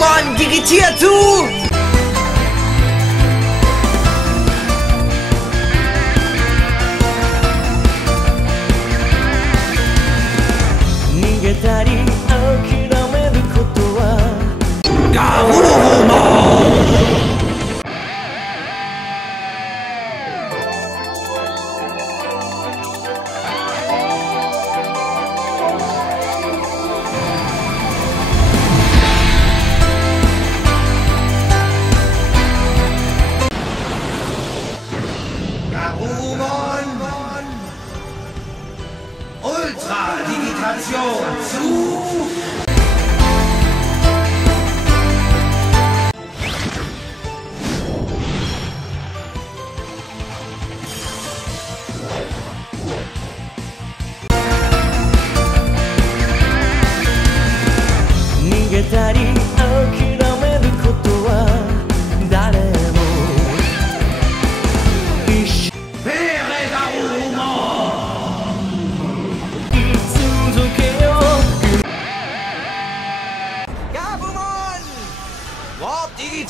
Garurumon, digitiert zu!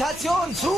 Digitation zu!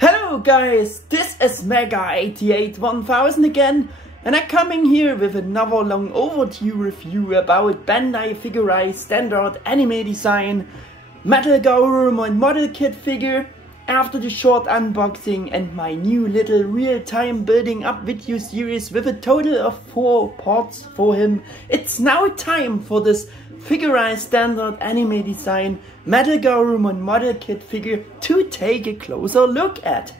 Hello guys, this is Mega881000 again, and I'm coming here with another long overdue review about Bandai Figure-rise Standard Anime Design MetalGarurumon model kit figure. After the short unboxing and my new little real-time building up video series with a total of 4 parts for him, it's now time for this Figure-rise Standard Anime Design MetalGarurumon model kit figure to take a closer look at,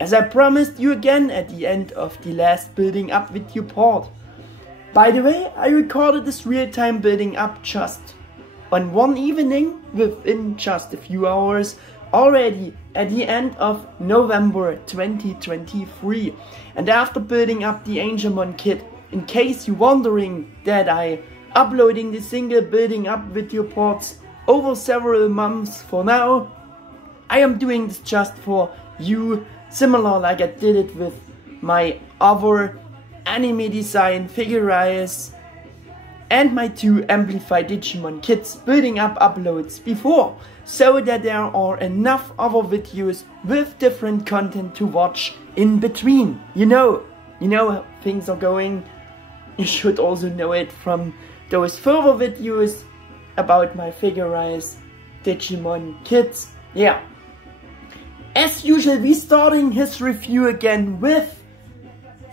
as I promised you again at the end of the last building up video part. By the way, I recorded this real-time building up just on one evening within just a few hours, already at the end of November 2023, and after building up the Angemon kit, in case you're wondering that I uploading the single building up video parts over several months for now, I am doing this just for you, similar like I did it with my other Anime Design Figure-rise and my 2 Amplified Digimon kits building up uploads before, so that there are enough other videos with different content to watch in between. You know how things are going. You should also know it from those further videos about my Figure-rise Digimon kits. Yeah. As usual, we starting his review again with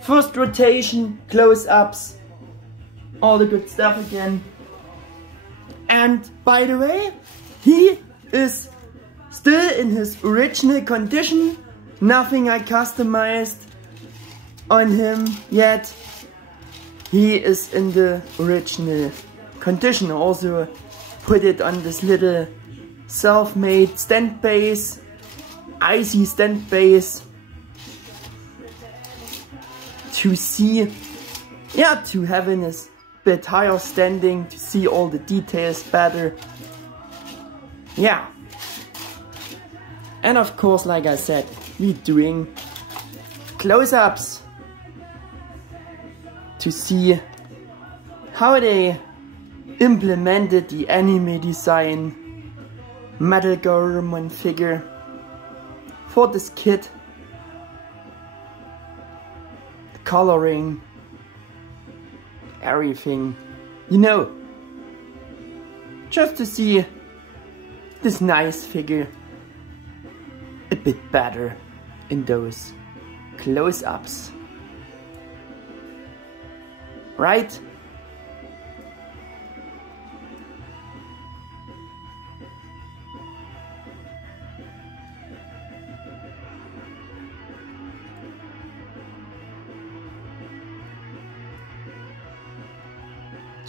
first rotation, close-ups, all the good stuff again. And by the way, he is still in his original condition. Nothing I customized on him yet. He is in the original condition. I also put it on this little self-made stand base, icy stand base, to see, to have in a bit higher standing, to see all the details better. Yeah. And of course, like I said, we're doing close-ups to see how they implemented the Anime Design MetalGarurumon figure for this kit. The coloring, everything, you know, just to see this nice figure a bit better in those close-ups, right?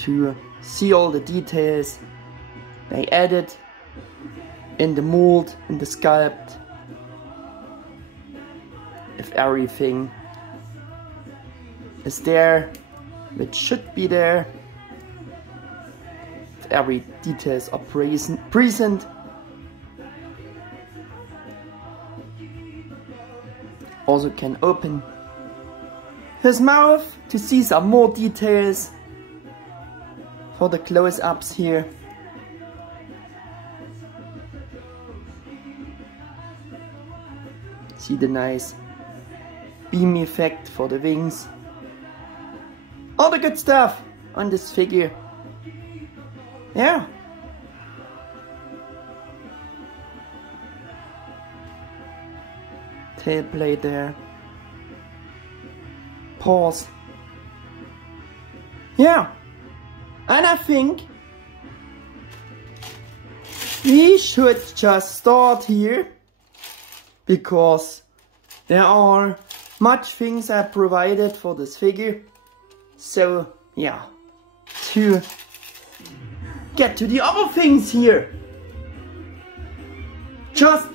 To see all the details they added in the mold, in the sculpt, if everything is there, which should be there, if every details are present. Also can open his mouth to see some more details for the close-ups here. See the nice beam effect for the wings. All the good stuff on this figure. Yeah. Tail plate there. Paws. Yeah. And I think we should just start here, because there are much things I provided for this figure. So yeah, to get to the other things here, just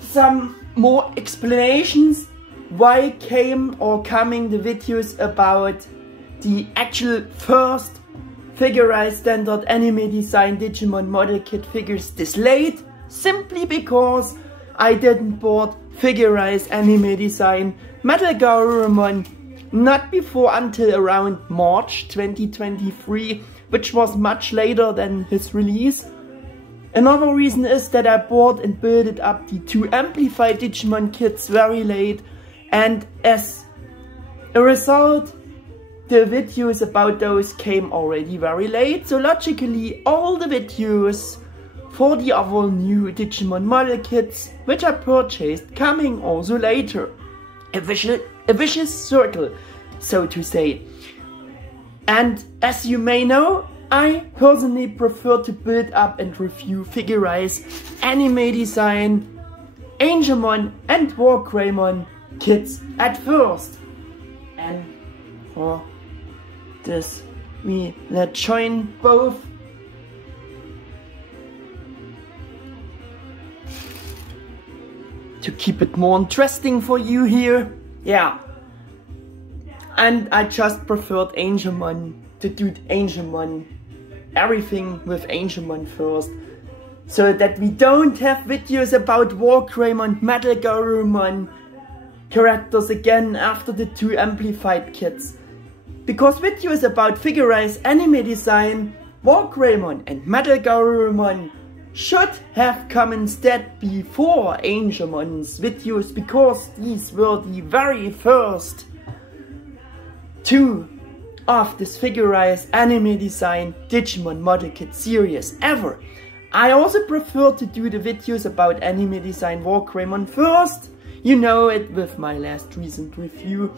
some more explanations why coming the videos about the actual first Figure-rise Standard Anime Design Digimon Model Kit figures this late, simply because I didn't bought Figure-rise Anime Design MetalGarurumon not before until around March 2023, which was much later than his release. Another reason is that I bought and built up the two Amplified Digimon kits very late, and as a result the videos about those came already very late, so logically all the videos for the other new Digimon model kits which I purchased coming also later. A vicious circle, so to say. And as you may know, I personally prefer to build up and review Figure-rise Anime Design, Angemon and Wargreymon kits at first. And for this let's join both. To keep it more interesting for you here. Yeah. And I just preferred Angemon, to do Angemon, everything with Angemon first, so that we don't have videos about Wargreymon, MetalGarurumon characters again after the two Amplified kits. Because videos about Figure-rise Anime Design, Wargreymon and MetalGarurumon should have come instead before Angemon's videos, because these were the very first two of this Figure-rise Anime Design Digimon Model Kit series ever. I also prefer to do the videos about Anime Design Wargreymon first. You know it with my last recent review.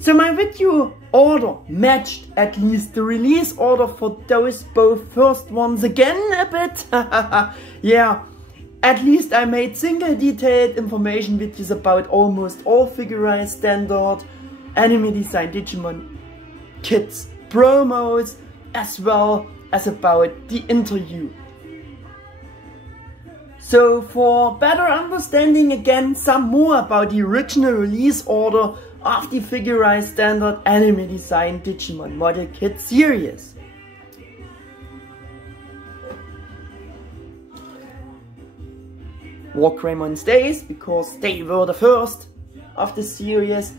So my video order matched at least the release order for those both first ones again a bit. Yeah, at least I made single detailed information videos about almost all Figure-rise Standard Anime Design Digimon kits promos, as well as about the interview. So for better understanding again some more about the original release order of the Figure-rise Standard Anime Design Digimon Model Kit series. Wargreymon stays because they were the first of the series,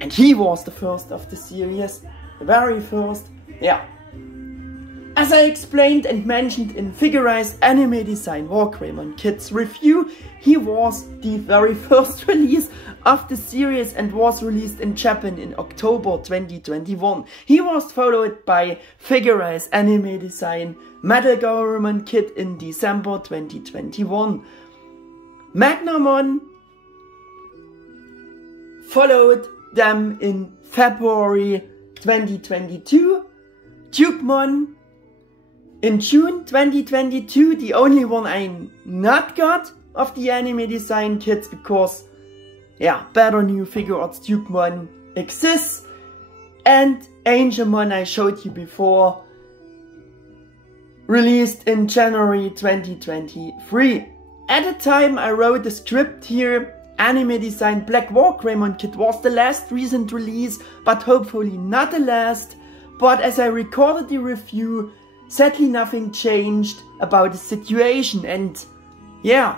and he was the first of the series, the very first. Yeah. As I explained and mentioned in Figure-rise Anime Design MetalGarurumon Kid's review, he was the very first release of the series and was released in Japan in October 2021. He was followed by Figure-rise Anime Design MetalGarurumon Kid in December 2021. Magnamon followed them in February 2022. Tubemon in June 2022, the only one I not got of the anime design kits because, yeah, better new Figure Arts Tubemon exists. And Angemon I showed you before, released in January 2023. At the time I wrote the script here, Anime Design Black MetalGarurumon Kit was the last recent release, but hopefully not the last. But as I recorded the review, sadly nothing changed about the situation, and yeah,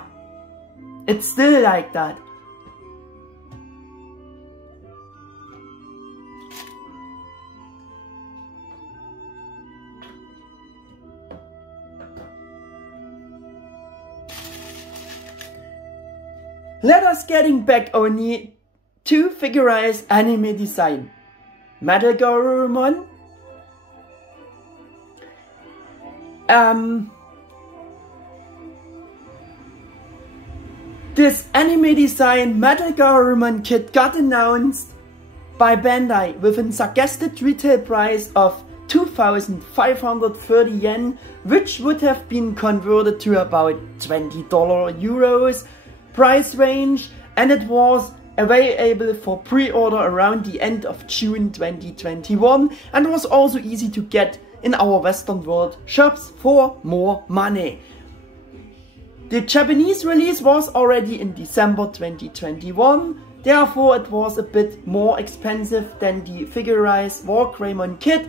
it's still like that. Let us getting back only to Figure-rise Anime Design MetalGarurumon. This Anime Design MetalGarurumon kit got announced by Bandai with a suggested retail price of 2,530 yen, which would have been converted to about $20 euros price range, and it was available for pre-order around the end of June 2021 and was also easy to get in our Western world shops for more money. The Japanese release was already in December 2021, therefore it was a bit more expensive than the Figure-rise MetalGarurumon kit,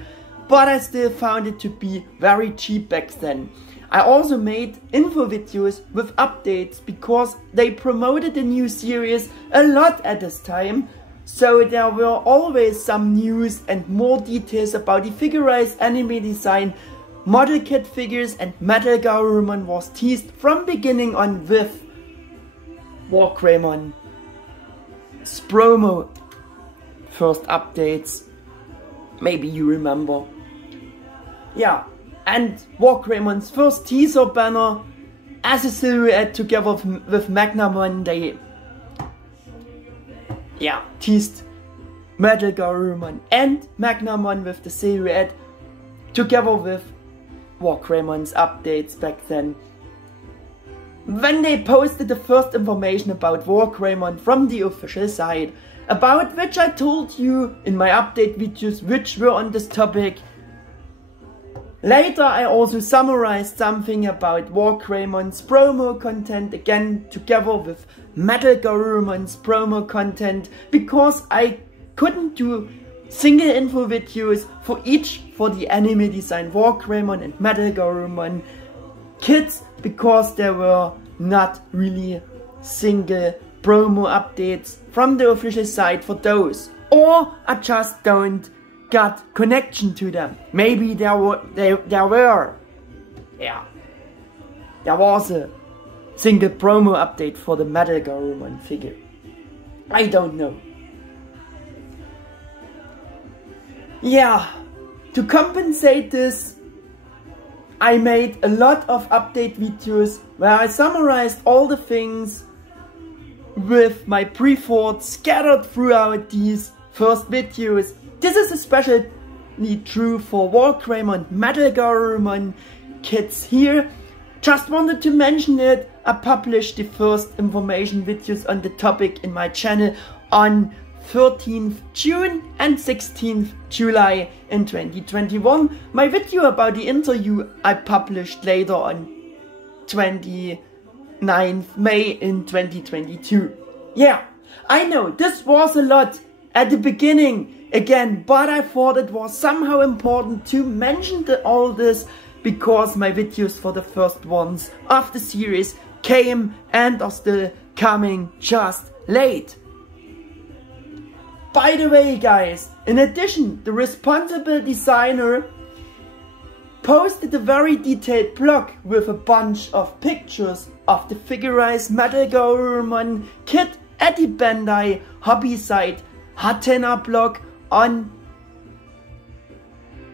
but I still found it to be very cheap back then. I also made info videos with updates because they promoted the new series a lot at this time, so there were always some news and more details about the Figure-rise Anime Design model kit figures, and MetalGarurumon was teased from beginning on with MetalGarurumon promo first updates, maybe you remember. Yeah. And MetalGarurumon's first teaser banner as a silhouette together with Magnamon, they teased MetalGarurumon and Magnamon with the silhouette together with MetalGarurumon's updates back then. When they posted the first information about MetalGarurumon from the official site, about which I told you in my update videos which were on this topic. Later I also summarized something about MetalGarurumon's promo content again together with MetalGarurumon's promo content, because I couldn't do single info videos for each for the Anime Design MetalGarurumon and MetalGarurumon kits, because there were not really single promo updates from the official site for those, or I just don't got connection to them. Maybe there was a single promo update for the MetalGarurumon figure. I don't know. Yeah, to compensate this, I made a lot of update videos where I summarized all the things with my pre-thoughts scattered throughout these first videos. This is especially true for MetalGarurumon, MetalGarurumon kits here. Just wanted to mention it. I published the first information videos on the topic in my channel on 13th June and 16th July in 2021. My video about the interview I published later on 29th May in 2022. Yeah, I know this was a lot at the beginning again, but I thought it was somehow important to mention all this because my videos for the first ones of the series came and are still coming just late. By the way guys, in addition, the responsible designer posted a very detailed blog with a bunch of pictures of the Figure-rise MetalGarurumon kit at the Bandai hobby site Hatena blog on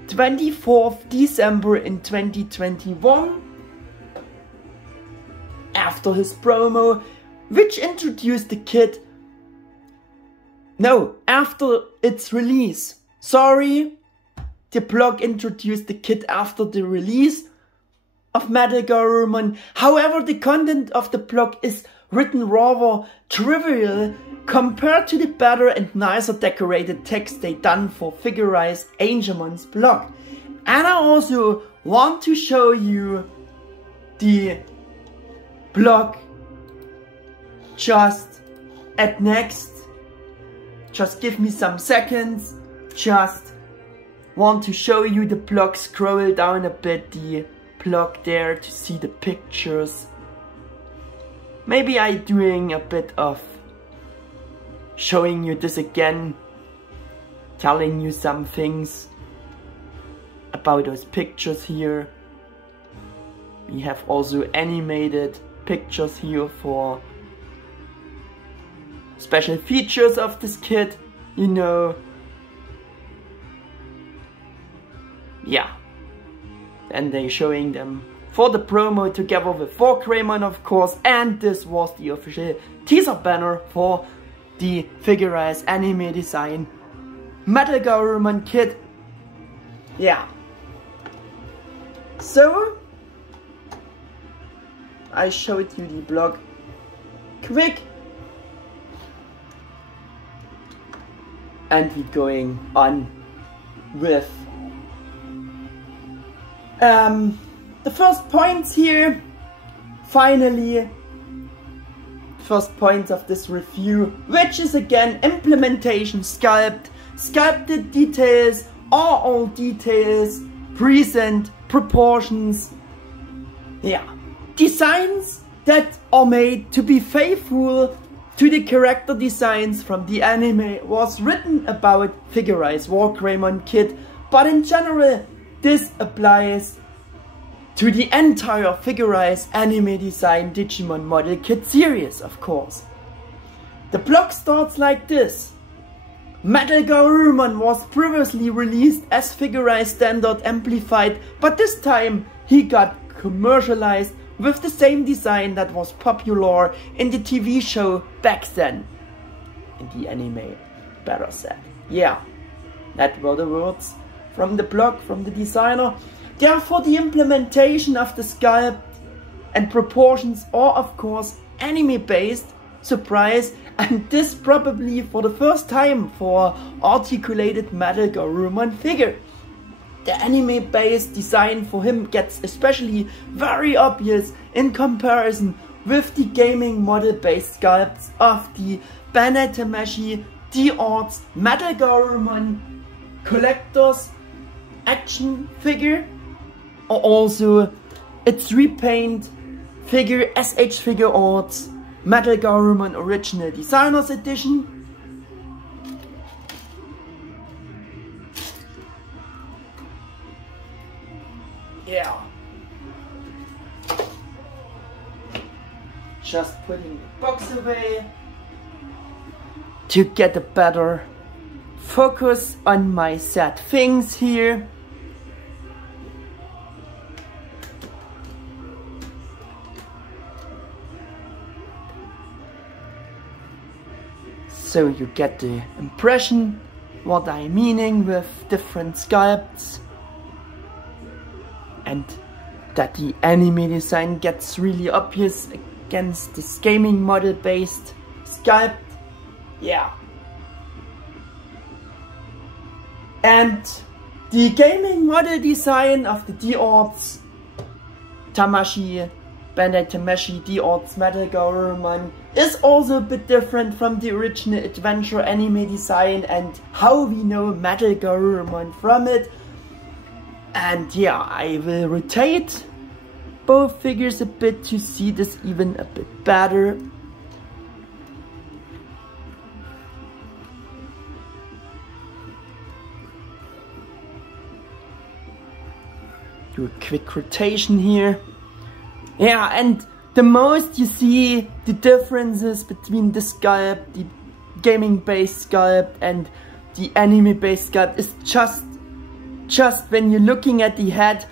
24th December in 2021 after his promo, which introduced the kit. No, after its release. Sorry, the blog introduced the kit after the release of MetalGarurumon. However, the content of the blog is written rather trivial compared to the better and nicer decorated text they done for Figure-rise Digimon's blog. And I also want to show you the blog just at next. Just give me some seconds. Just want to show you the blog. Scroll down a bit the blog there to see the pictures. Maybe I'm doing a bit of showing you this again, telling you some things about those pictures here. We have also animated pictures here for special features of this kit, you know. Yeah, and they showing them for the promo together with Figure-rise, of course, and this was the official teaser banner for the Figure-rise Anime Design MetalGarurumon kit. Yeah. So, I showed you the blog quick. And we're going on with the first points here. Finally, first points of this review, which is again implementation sculpt. Sculpted details are all details, present, proportions. Yeah, designs that are made to be faithful to the character designs from the anime was written about Figure-rise Digimon kit, but in general this applies to the entire Figure-rise Anime Design Digimon model kit series, of course. The blog starts like this. MetalGarurumon was previously released as Figure-riseStandard Amplified, but this time he got commercialized with the same design that was popular in the TV show back then. In the anime, better said. Yeah, that were the words from the blog, from the designer. Therefore, the implementation of the sculpt and proportions are of course anime based, surprise, and this probably for the first time for articulated MetalGarurumon figure. The anime based design for him gets especially very obvious in comparison with the gaming model based sculpts of the Bandai Tamashii D-Arts MetalGarurumon collector's action figure, or also its repaint figure SH Figure-arts MetalGarurumon Original Designers Edition. Yeah. Just putting the box away to get a better focus on my sad things here. So you get the impression what I'm meaning with different sculpts, and that the anime design gets really obvious against this gaming model based sculpt. Yeah. And the gaming model design of the D-Arts Tamashii, Bandai Tamashii D-Arts MetalGarurumon is also a bit different from the original adventure anime design and how we know MetalGarurumon from it. And yeah, I will rotate both figures a bit to see this even a bit better. do a quick rotation here. Yeah, and the most you see the differences between the sculpt, the gaming based sculpt and the anime based sculpt is just when you're looking at the head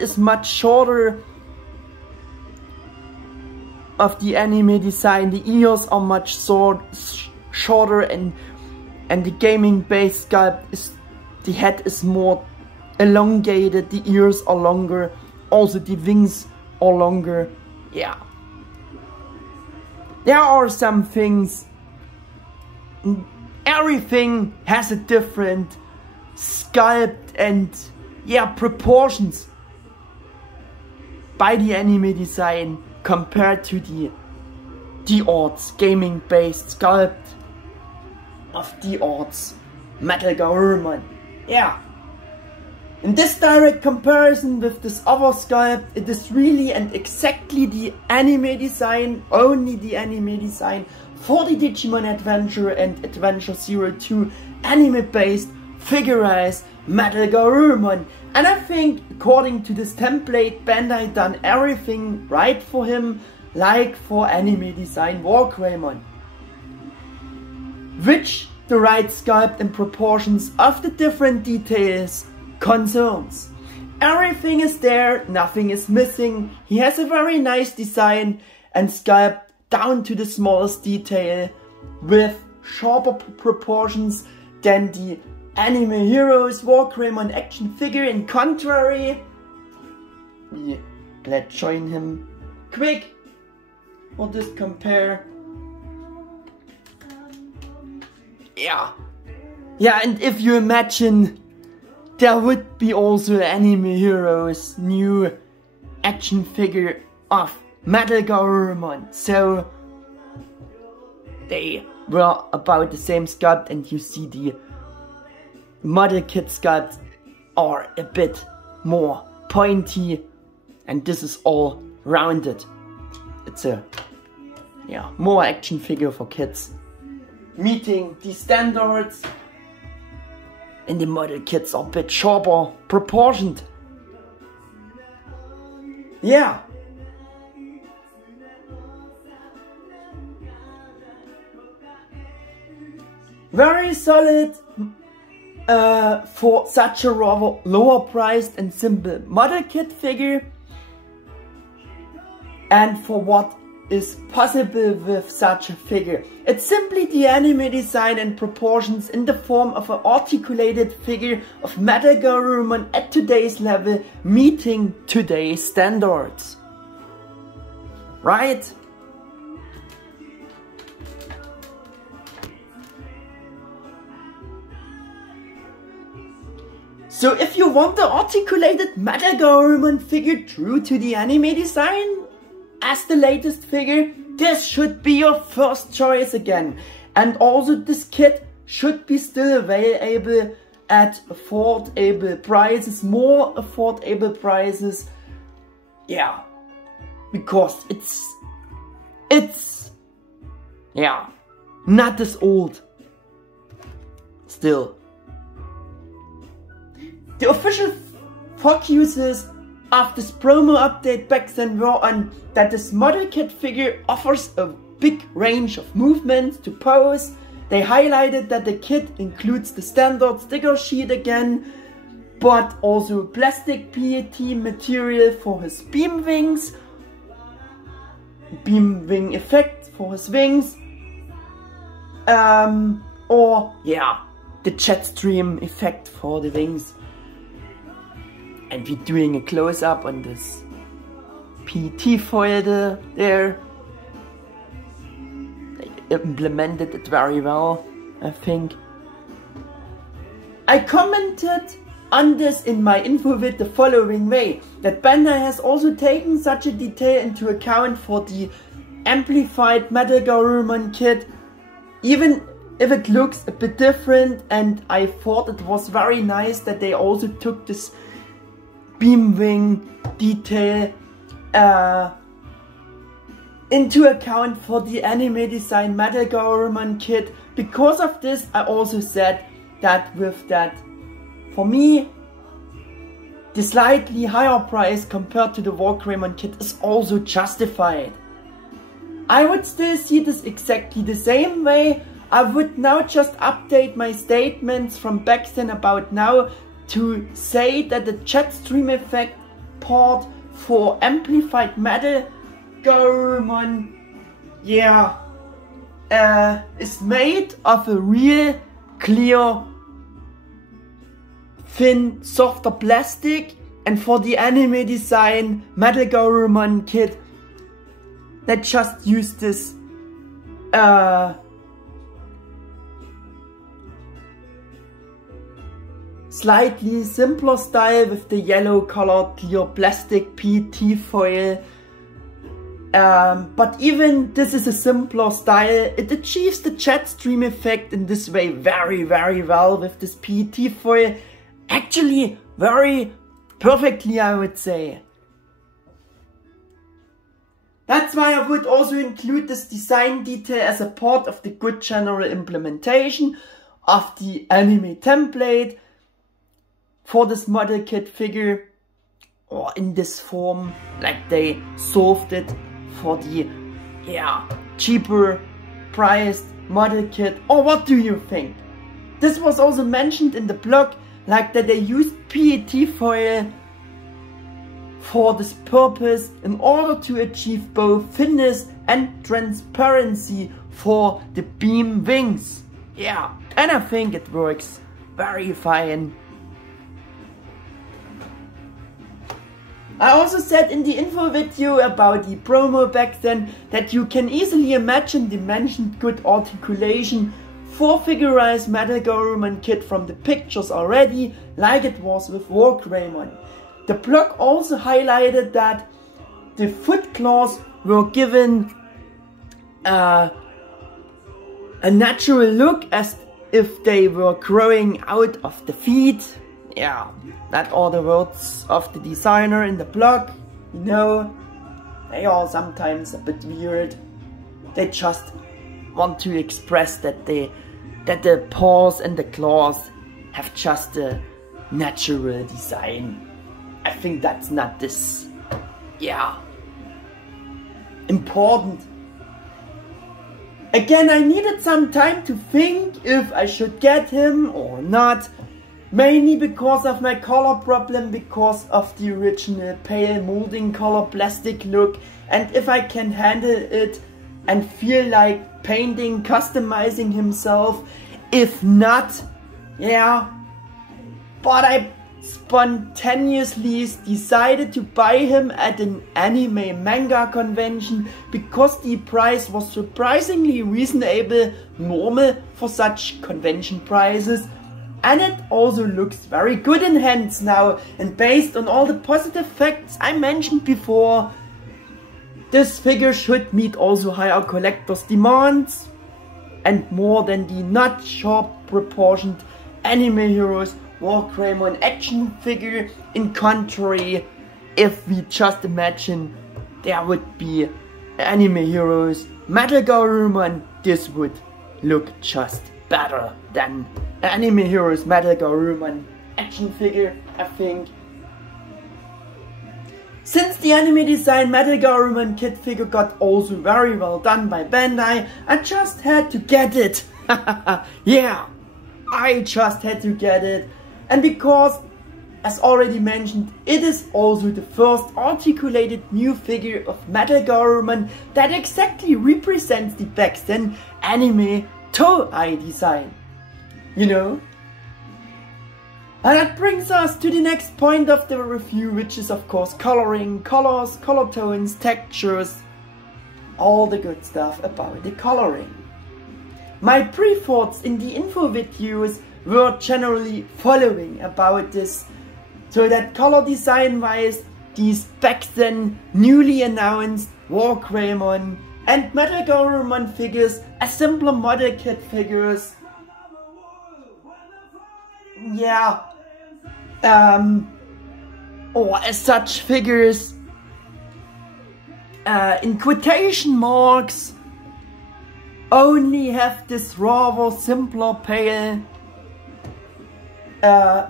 is much shorter of the anime design, the ears are much shorter, and the gaming based sculpt is, the head is more elongated, the ears are longer, also the wings are longer. Yeah, there are some things, everything has a different sculpt and yeah, proportions by the anime design compared to the D-Arts gaming based sculpt of D-Arts MetalGarurumon. Yeah, in this direct comparison with this other sculpt, it is really and exactly the anime design, only the anime design for the Digimon Adventure and Adventure 02 anime based Figure-rise MetalGarurumon. And I think according to this template, Bandai done everything right for him, like for anime design Wargreymon, which the right sculpt and proportions of the different details concerns. Everything is there, nothing is missing. He has a very nice design and sculpt down to the smallest detail with sharper proportions than the Anime Heroes Wargreymon action figure. In contrary, let's join him quick for this compare. Yeah, and if you imagine, there would be also Anime Heroes new action figure of MetalGarurumon, so they were about the same sculpt, and you see the model kit sculpts are a bit more pointy, and this is all rounded. It's a more action figure for kids, meeting the standards, and the model kits are a bit sharper proportioned. Yeah. Very solid for such a rather lower priced and simple model kit figure, and for what is possible with such a figure. It's simply the anime design and proportions in the form of an articulated figure of MetalGarurumon at today's level, meeting today's standards. Right? So if you want the articulated MetalGarurumon figure true to the anime design as the latest figure, this should be your first choice again. And also this kit should be still available at affordable prices, more affordable prices. Yeah, because it's not as old still. The official focuses of this promo update back then were on that this model kit figure offers a big range of movements to pose. They highlighted that the kit includes the standard sticker sheet again, but also plastic PET material for his beam wings, beam wing effect for his wings, or the jet stream effect for the wings. And we're doing a close-up on this PET foil there. They implemented it very well, I think. I commented on this in my info vid the following way, that Bandai has also taken such a detail into account for the Amplified MetalGarurumon kit, even if it looks a bit different, and I thought it was very nice that they also took this beam wing detail into account for the Anime Design MetalGarurumon kit. Because of this, I also said that with that, for me, the slightly higher price compared to the Wargreymon kit is also justified. I would still see this exactly the same way. I would now just update my statements from back then about now to say that the chat stream effect part for Amplified MetalGarurumon, yeah, is made of a real clear thin softer plastic, and for the Anime Design MetalGarurumon kit they just use this slightly simpler style with the yellow colored clear plastic PET foil. But even this is a simpler style, it achieves the jet stream effect in this way very well with this PET foil. Actually very perfectly, I would say. That's why I would also include this design detail as a part of the good general implementation of the anime template for this model kit figure, or in this form, like they solved it for the cheaper priced model kit. Or what do you think? This was also mentioned in the blog, like that they used PET foil for this purpose in order to achieve both thinness and transparency for the beam wings. Yeah, and I think it works very fine. I also said in the info video about the promo back then that you can easily imagine the mentioned good articulation for Figure-rise MetalGarurumon kit from the pictures already, like it was with Wargreymon. The blog also highlighted that the foot claws were given a natural look as if they were growing out of the feet. Yeah, that are the words of the designer in the blog. You know, they are sometimes a bit weird. They just want to express that the paws and the claws have just a natural design. I think that's not this, important. Again, I needed some time to think if I should get him or not. Mainly because of my color problem, because of the original pale molding color plastic look, and if I can handle it and feel like painting, customizing himself. If not, but I spontaneously decided to buy him at an anime manga convention because the price was surprisingly reasonable, normal for such convention prices. And it also looks very good in hands now, and based on all the positive facts I mentioned before, this figure should meet also higher collectors' demands and more than the not sharp proportioned Anime Heroes Wargreymon action figure. In contrary, if we just imagine there would be Anime Heroes MetalGarurumon, this would look just better than Anime Heroes MetalGarurumon action figure, I think. Since the Anime Design MetalGarurumon kit figure got also very well done by Bandai, I just had to get it. Yeah, I just had to get it. And because, as already mentioned, it is also the first articulated new figure of MetalGarurumon that exactly represents the back then anime toe-eye design. You know? And that brings us to the next point of the review, which is of course coloring, colors, color tones, textures, all the good stuff about the coloring. My pre-thoughts in the info videos were generally following about this, so that color design wise, these back then newly announced Wargreymon and MetalGarurumon figures as simpler model kit figures, or as such figures, in quotation marks, only have this rather simpler pale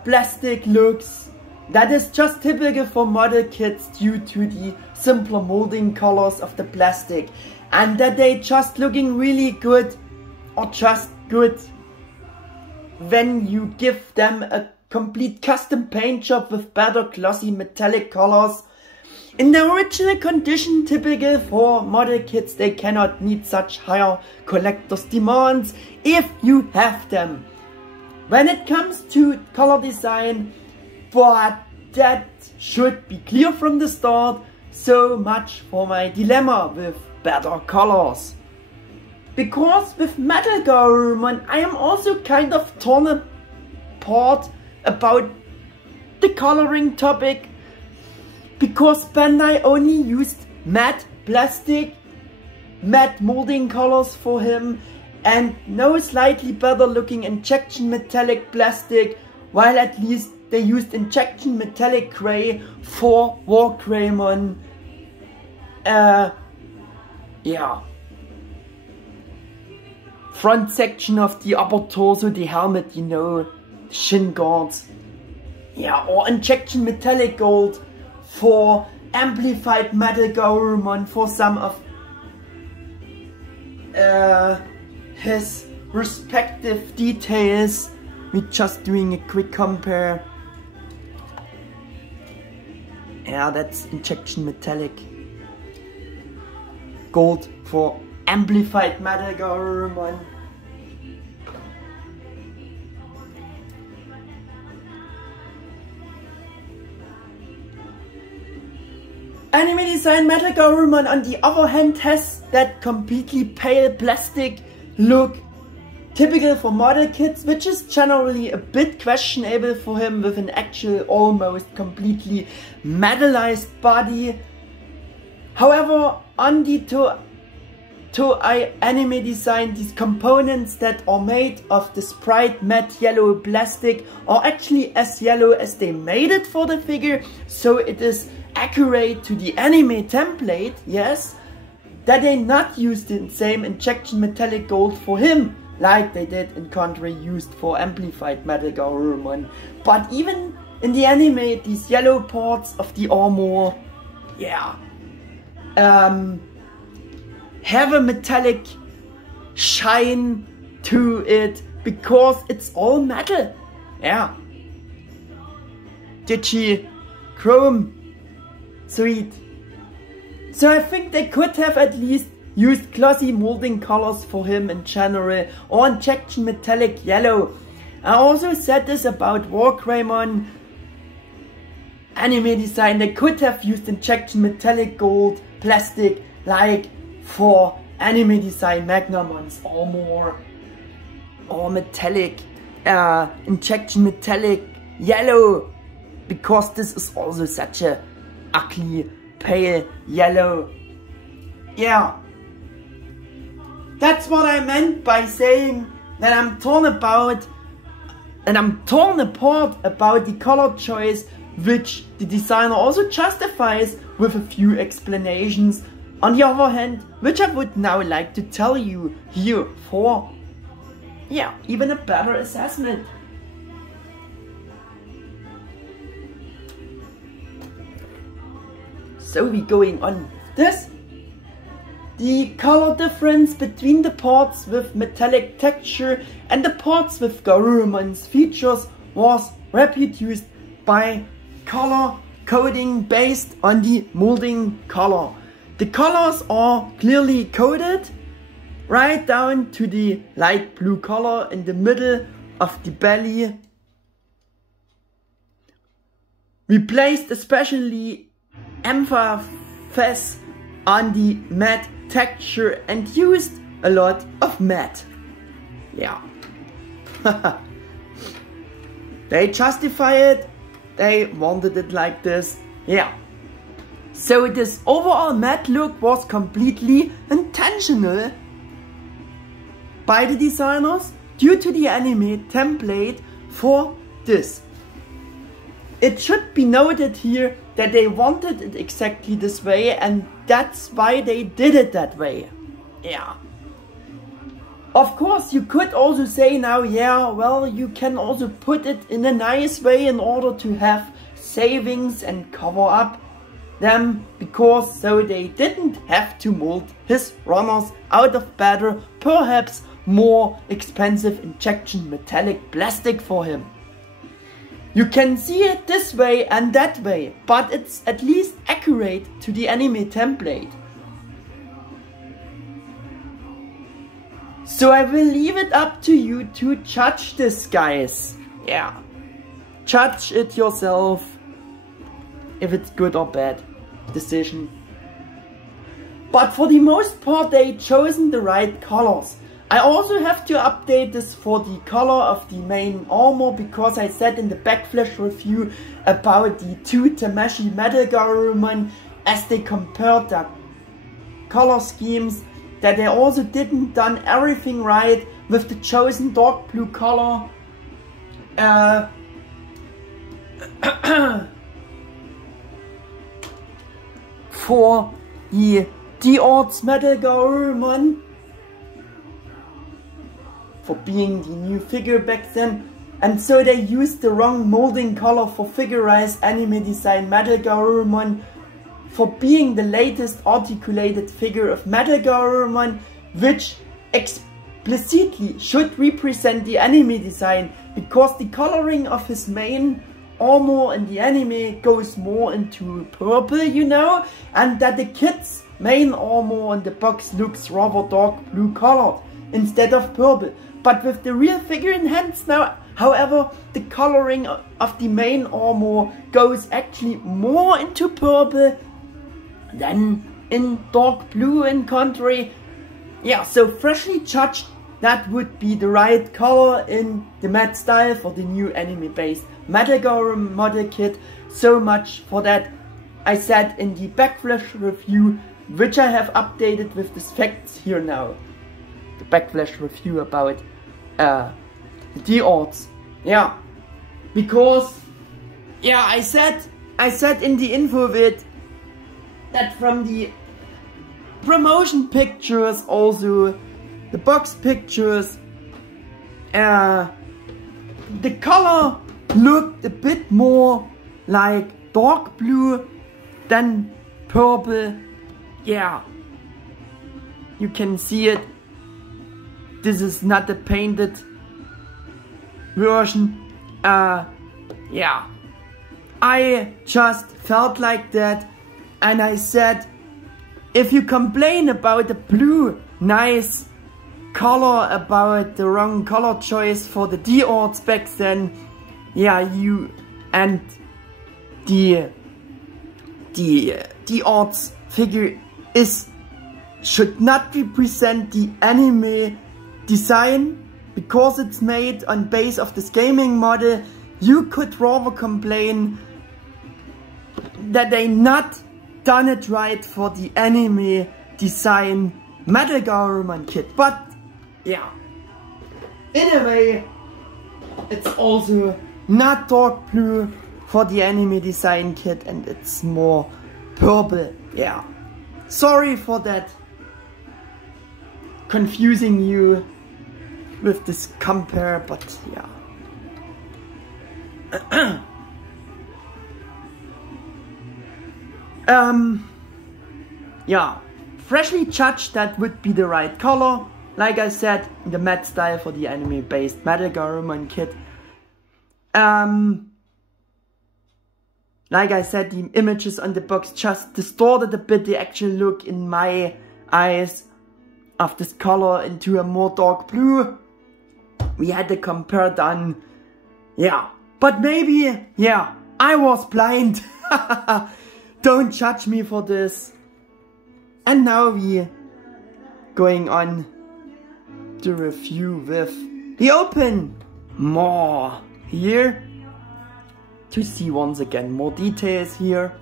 plastic looks that is just typical for model kits due to the simpler molding colors of the plastic, and that they just looking really good or just good when you give them a complete custom paint job with better glossy metallic colors. In the original condition, typical for model kits, they cannot meet such higher collector's demands if you have them. When it comes to color design, but that should be clear from the start. So much for my dilemma with better colors. Because with MetalGarurumon I am also kind of torn apart about the coloring topic, because Bandai only used matte plastic, matte molding colors for him, and no slightly better looking injection metallic plastic, while at least they used injection metallic gray for Wargreymon. Yeah. Front section of the upper torso, the helmet, you know, shin guards. Yeah, or injection metallic gold for Amplified MetalGarurumon for some of his respective details. We're just doing a quick compare. Yeah, that's injection metallic gold for Amplified MetalGarurumon. Anime Design MetalGarurumon on the other hand has that completely pale plastic look typical for model kits, which is generally a bit questionable for him with an actual almost completely metallized body. However, on the Toei Anime Design, these components that are made of the sprite matte yellow plastic are actually as yellow as they made it for the figure, so it is accurate to the anime template, yes, that they not used the same injection metallic gold for him, like they did in country used for Amplified MetalGarurumon. But even in the anime, these yellow parts of the armor, yeah, have a metallic shine to it because it's all metal. Yeah. Digi chrome. Sweet. So I think they could have at least used glossy molding colors for him in general, or injection metallic yellow. I also said this about Wargreymon Anime Design. They could have used injection metallic gold plastic like for Anime Design Magnamon's armor, or metallic injection metallic yellow, because this is also such a ugly pale yellow. Yeah, that's what I meant by saying that I'm torn apart about the color choice, which the designer also justifies with a few explanations. On the other hand, which I would now like to tell you here for, yeah, even a better assessment. So we going on with this. The color difference between the parts with metallic texture and the parts with Garurumon's features was reproduced by color coding based on the molding color. The colors are clearly coded right down to the light blue color in the middle of the belly. We placed especially emphasis on the matte texture and used a lot of matte. Yeah. They justify it. They wanted it like this. Yeah. So this overall matte look was completely intentional by the designers due to the anime template for this. It should be noted here that they wanted it exactly this way, and that's why they did it that way. Yeah. Of course, you could also say now, yeah, well, you can also put it in a nice way in order to have savings and cover up them, because so they didn't have to mold his runners out of better, perhaps more expensive injection metallic plastic for him. You can see it this way and that way, but it's at least accurate to the anime template. So I will leave it up to you to judge this, guys. Yeah, judge it yourself, if it's good or bad decision. But for the most part they chosen the right colors. I also have to update this for the color of the main armor, because I said in the Backflash review about the two Tamashii MetalGarurumon, as they compared their color schemes, that they also didn't done everything right with the chosen dark blue color. For the D-Arts MetalGarurumon, for being the new figure back then, and so they used the wrong molding color for Figure-rise Anime Design MetalGarurumon, for being the latest articulated figure of MetalGarurumon, which explicitly should represent the anime design, because the coloring of his main armor in the anime goes more into purple, you know, and that the kid's main armor in the box looks rather dark blue colored instead of purple. But with the real figure in hands now, however, the coloring of the main armor goes actually more into purple than in dark blue in contrary. Yeah, so freshly judged, that would be the right color in the matte style for the new anime based MetalGarurumon model kit. So much for that. I said in the Backflash review, which I have updated with these facts here now. The Backflash review about the D-Arts. Yeah, because yeah, I said in the Info Vid that from the promotion pictures, also the box pictures, the color looked a bit more like dark blue than purple. Yeah, you can see it. This is not a painted version. Yeah, I just felt like that, and I said, if you complain about the blue nice color, about the wrong color choice for the D-Arts back then, yeah, you and the D-Arts figure should not represent the anime design, because it's made on base of this gaming model. You could rather complain that they not done it right for the anime design MetalGarurumon kit. But yeah, in a way it's also not dark blue for the anime design kit, and it's more purple. Yeah, sorry for that, confusing you with this compare, but yeah. Yeah, freshly judged, that would be the right color. Like I said, the matte style for the anime based MetalGarurumon kit. Like I said, the images on the box just distorted a bit the actual look in my eyes of this color into a more dark blue. We had the compare done. Yeah, but maybe, yeah, I was blind. Don't judge me for this. And now we going on to review with the open more here to see once again more details here.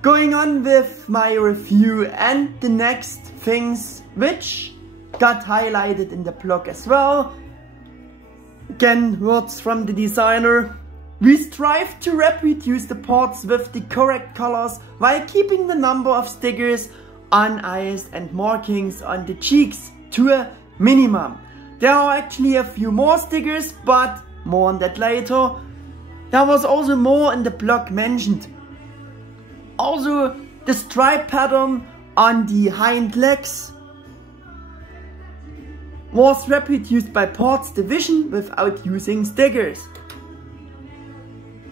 Going on with my review and the next things which got highlighted in the blog as well. Again, words from the designer. We strive to reproduce the parts with the correct colors while keeping the number of stickers on eyes and markings on the cheeks to a minimum. There are actually a few more stickers, but more on that later. there was also more in the blog mentioned. Also the stripe pattern on the hind legs was reproduced by parts division without using stickers.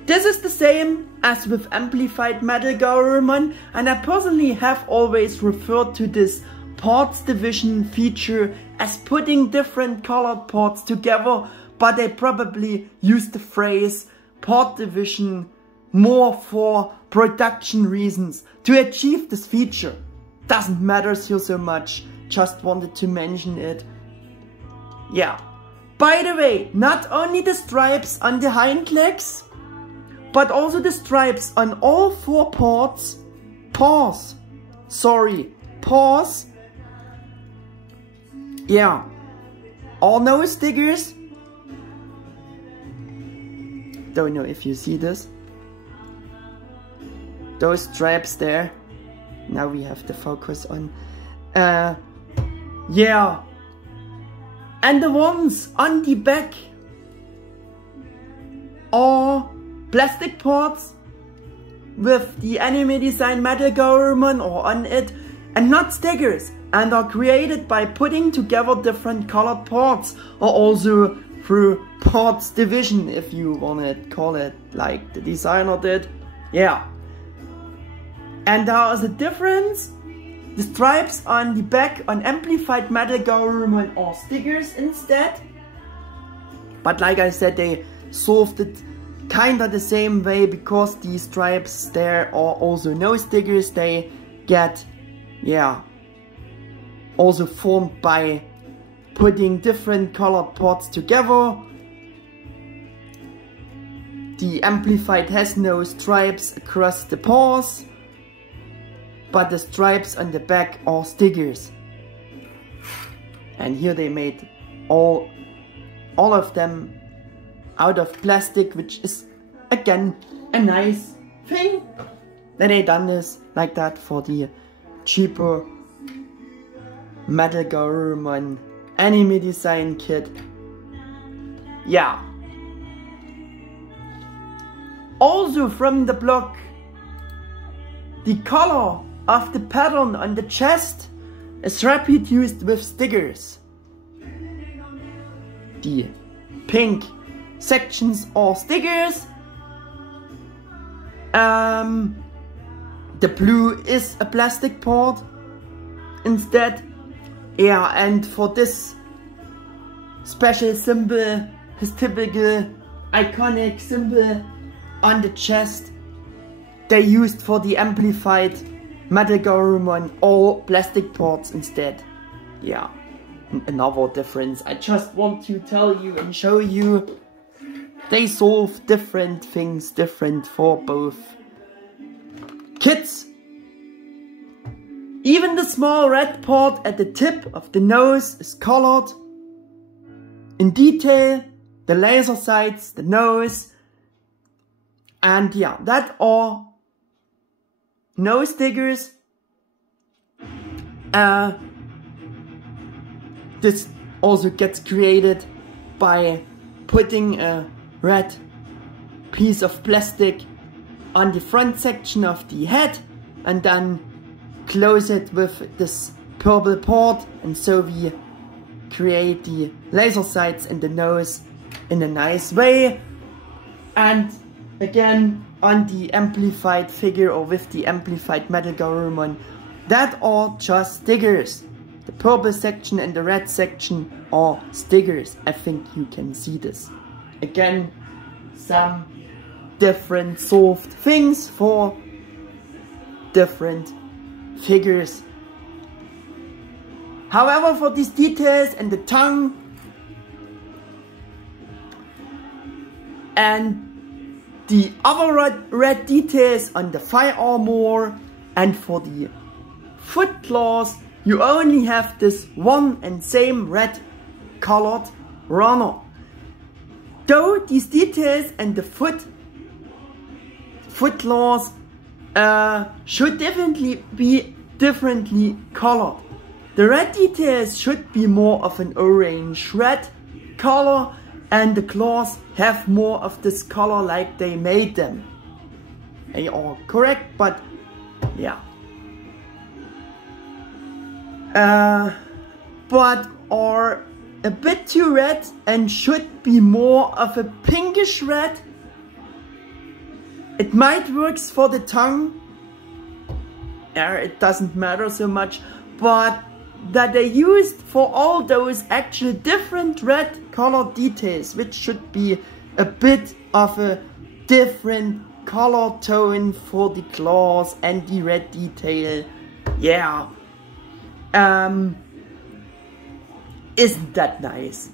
This is the same as with Amplified MetalGarurumon, and I personally have always referred to this parts division feature as putting different colored parts together, but they probably use the phrase part division more for production reasons to achieve this feature. Doesn't matter here so much, just wanted to mention it. Yeah. By the way, not only the stripes on the hind legs, but also the stripes on all 4 paws. Yeah. All no stickers. Don't know if you see this. Those stripes there. Now we have the focus on. Yeah. And the ones on the back are plastic parts with the Anime Design MetalGarurumon or on it, and not stickers, and are created by putting together different colored parts, or also through parts division, if you wanna call it like the designer did. Yeah. And there is a difference. The stripes on the back on Amplified MetalGarurumon are stickers instead. But like I said, they solved it kinda the same way, because the stripes there are also no stickers. They get, yeah, also formed by putting different colored parts together. The Amplified has no stripes across the paws, but the stripes on the back are stickers. And here they made all of them out of plastic, which is again a nice thing that they done this like that for the cheaper MetalGarurumon anime design kit. Yeah. Also from the blog, the color of the pattern on the chest is reproduced with stickers. The pink sections are stickers. The blue is a plastic part instead. Yeah, and for this special symbol, his typical iconic symbol on the chest, they used for the Amplified MetalGarurumon all plastic parts instead. Yeah, another difference. I just want to tell you and show you they solve different things different for both kits. Even the small red part at the tip of the nose is colored in detail. The laser sights, the nose, and yeah, that are no stickers. This also gets created by putting a red piece of plastic on the front section of the head and then close it with this purple part, and so we create the laser sights in the nose in a nice way. And again, on the amplified figure or with the Amplified MetalGarurumon, that are just stickers. The purple section and the red section are stickers. I think you can see this. Again, some different solved things for different figures. However, for these details and the tongue and the other red details on the thigh armor and for the foot claws, you only have this one and same red colored runner. Though these details and the foot claws should definitely be differently colored. The red details should be more of an orange red color, and the claws have more of this color like they made them. They are correct, but yeah. But are a bit too red and should be more of a pinkish red. It might work for the tongue. It doesn't matter so much, but that they used for all those actual different red color details, which should be a bit of a different color tone for the claws and the red detail. Yeah. Isn't that nice?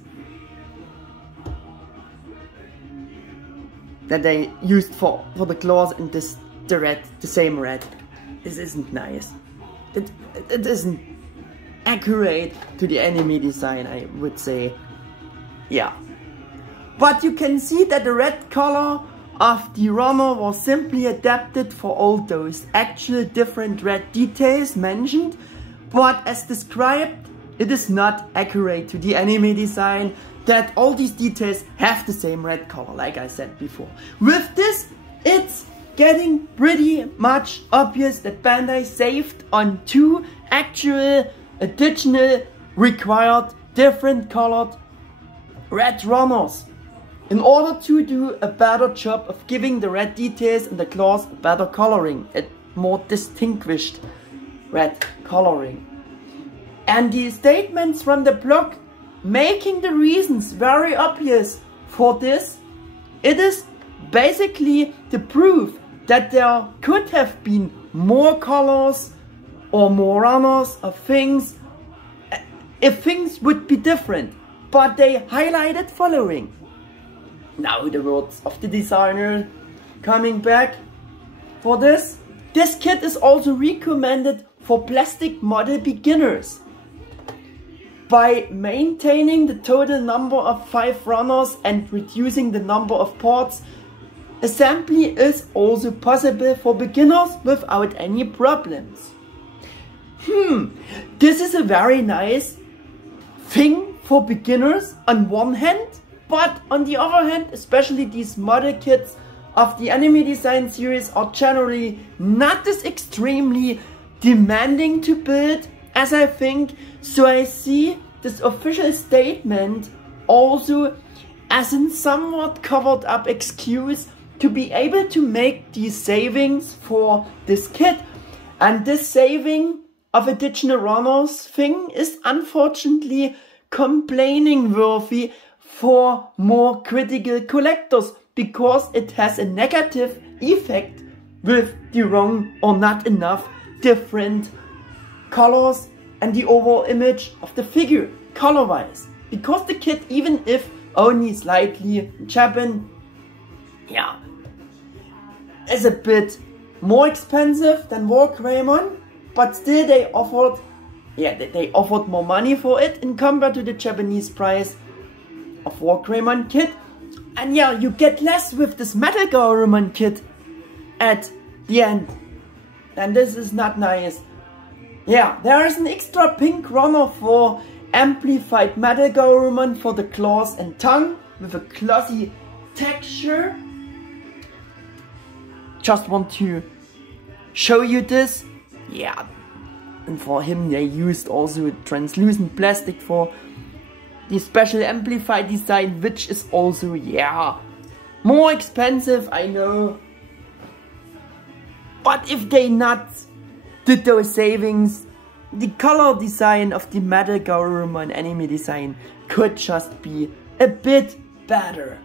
That they used for the claws and the same red. This isn't nice. It isn't accurate to the anime design, I would say. Yeah. But you can see that the red color of the runner was simply adapted for all those actual different red details mentioned, but as described, it is not accurate to the anime design that all these details have the same red color, like I said before. With this, it's getting pretty much obvious that Bandai saved on 2 actual additional required different colored red runners in order to do a better job of giving the red details and the claws a better coloring, a more distinguished red coloring. And the statements from the blog making the reasons very obvious for this, it is basically the proof that there could have been more colors or more runners of things if things would be different, but they highlighted following. Now the words of the designer coming back for this. This kit is also recommended for plastic model beginners. By maintaining the total number of 5 runners and reducing the number of parts, assembly is also possible for beginners without any problems. This is a very nice thing for beginners on one hand, but on the other hand, especially these model kits of the anime design series are generally not as extremely demanding to build as I think, so I see this official statement also as a somewhat covered up excuse to be able to make these savings for this kit. And this saving of additional runners thing is unfortunately complaining worthy for more critical collectors, because it has a negative effect with the wrong or not enough different colors and the overall image of the figure color wise. Because the kit, even if only slightly Japan, yeah, is a bit more expensive than Wargreymon, but still they offered, they offered more money for it in compared to the Japanese price of Wargreymon kit. And yeah, you get less with this MetalGarurumon kit at the end. And this is not nice. Yeah, there is an extra pink runner for Amplified MetalGarurumon for the claws and tongue with a glossy texture. Just want to show you this. Yeah, and for him they used also translucent plastic for the special Amplified design, which is also, yeah, more expensive, I know. But if they not did those savings, the color design of the MetalGarurumon anime design could just be a bit better.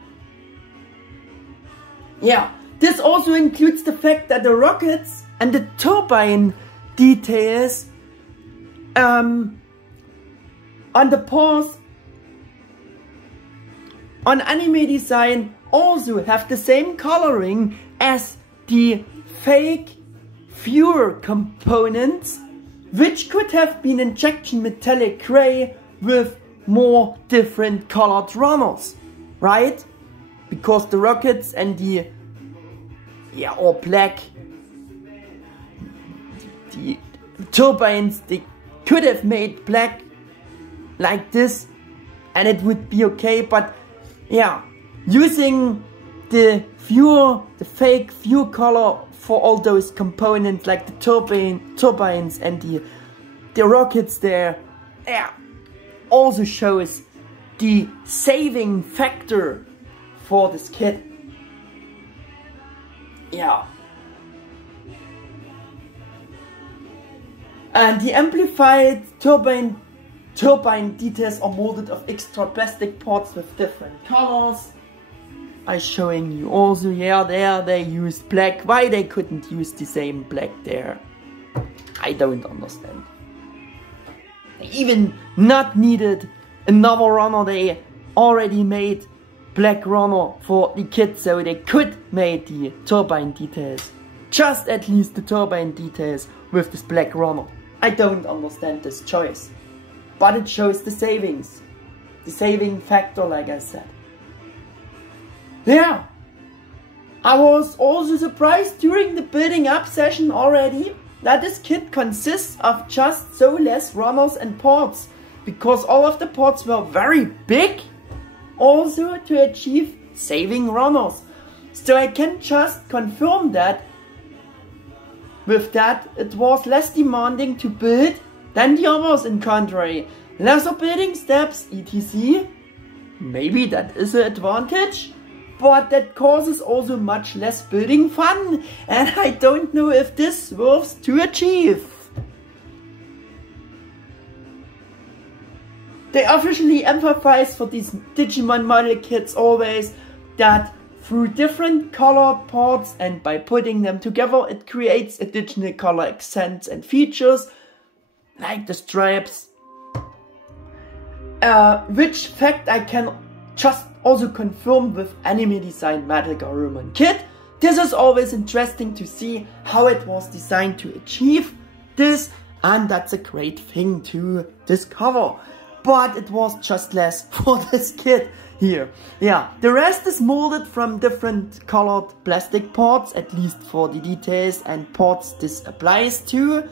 Yeah, this also includes the fact that the rockets and the turbine details on the paws on anime design also have the same coloring as the fake viewer components, which could have been injection metallic gray with more different colored runners, right? Because the rockets and the, or black, the turbines, they could have made black like this and it would be okay, but yeah, using the fake view color for all those components like the turbines and the rockets there, yeah, also shows the saving factor for this kit. Yeah. And the amplified turbine details are molded of extra plastic parts with different colors. I'm showing you also, yeah, there they used black. Why they couldn't use the same black there? I don't understand. They even not needed another runner. They already made black runner for the kit, so they could make the turbine details. Just at least the turbine details with this black runner. I don't understand this choice. But it shows the savings. The saving factor, like I said. Yeah. I was also surprised during the building up session already that this kit consists of just so less runners and parts. Because all of the parts were very big. Also to achieve saving runners. So I can just confirm that with that it was less demanding to build than the others in contrary. Lesser building steps, etc. Maybe that is an advantage, but that causes also much less building fun, and I don't know if this works to achieve. They officially emphasize for these Digimon model kits always that through different colored parts and by putting them together it creates additional color accents and features like the stripes. Which fact I can just also confirm with Anime Design MetalGarurumon kit. This is always interesting to see how it was designed to achieve this, and that's a great thing to discover. But it was just less for this kit here. Yeah, the rest is molded from different colored plastic parts, at least for the details and parts this applies to.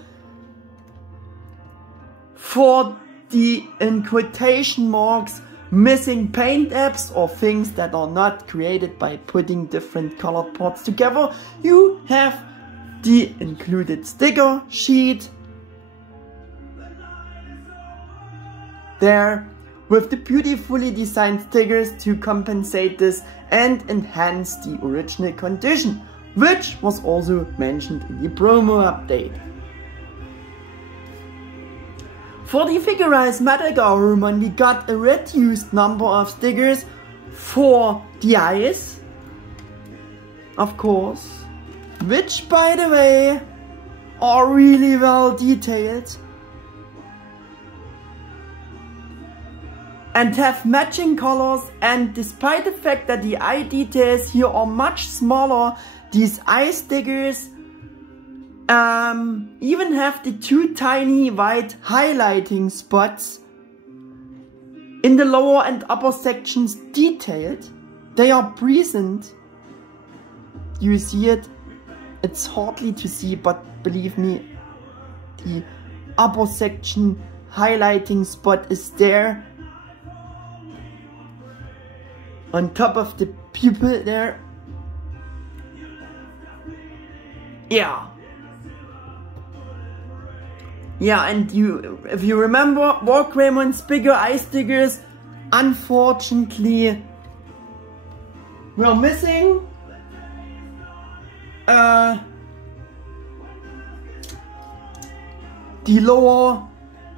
For the, in quotation marks, missing paint apps or things that are not created by putting different colored parts together, you have the included sticker sheet there with the beautifully designed stickers to compensate this and enhance the original condition, which was also mentioned in the promo update. For the Figure-rise MetalGarurumon we got a reduced number of stickers for the eyes, of course, which by the way are really well detailed and have matching colors, and despite the fact that the eye details here are much smaller, these eye stickers even have the two tiny white highlighting spots in the lower and upper sections detailed. They are present. You see it? It's hardly to see, but believe me, the upper section highlighting spot is there on top of the pupil there. Yeah. Yeah, and if you remember, Warcraymon's bigger eye stickers unfortunately were missing the lower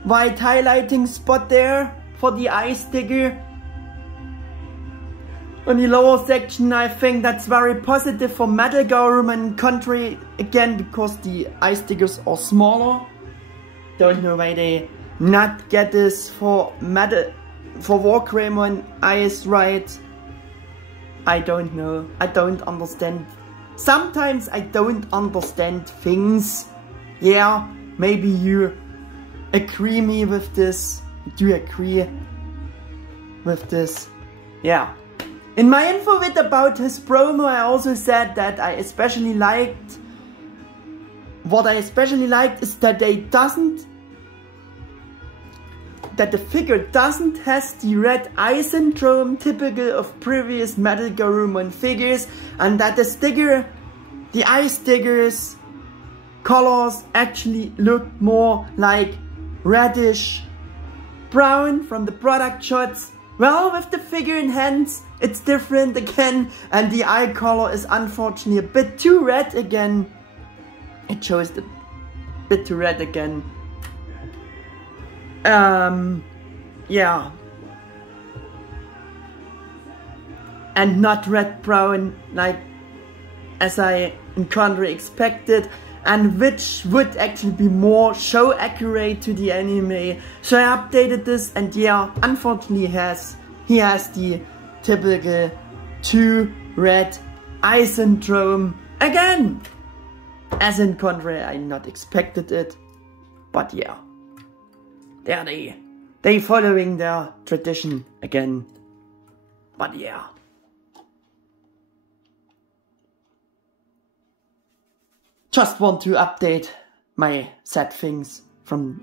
white highlighting spot there for the eye sticker. On the lower section, I think that's very positive for MetalGarurumon country again, because the eye stickers are smaller. Don't know why they not get this for Warcraymon eyes right. I don't know. I don't understand. Sometimes I don't understand things. Yeah, maybe you agree me with this. Do you agree with this? Yeah. In my info vid about his promo, I also said that what I especially liked is that that the figure doesn't has the red eye syndrome typical of previous MetalGarurumon figures, and that the eye stickers colors actually look more like reddish brown from the product shots. Well, with the figure in hands, it's different again, and the eye color is unfortunately a bit too red again. It shows a bit too red again. Yeah. And not red brown like as I in contrary expected, and which would actually be more show accurate to the anime. So I updated this, and yeah, unfortunately he has the typical two red eye syndrome again. As in contrary, I not expected it, but yeah, there they following their tradition again. But yeah. Just want to update my sad things from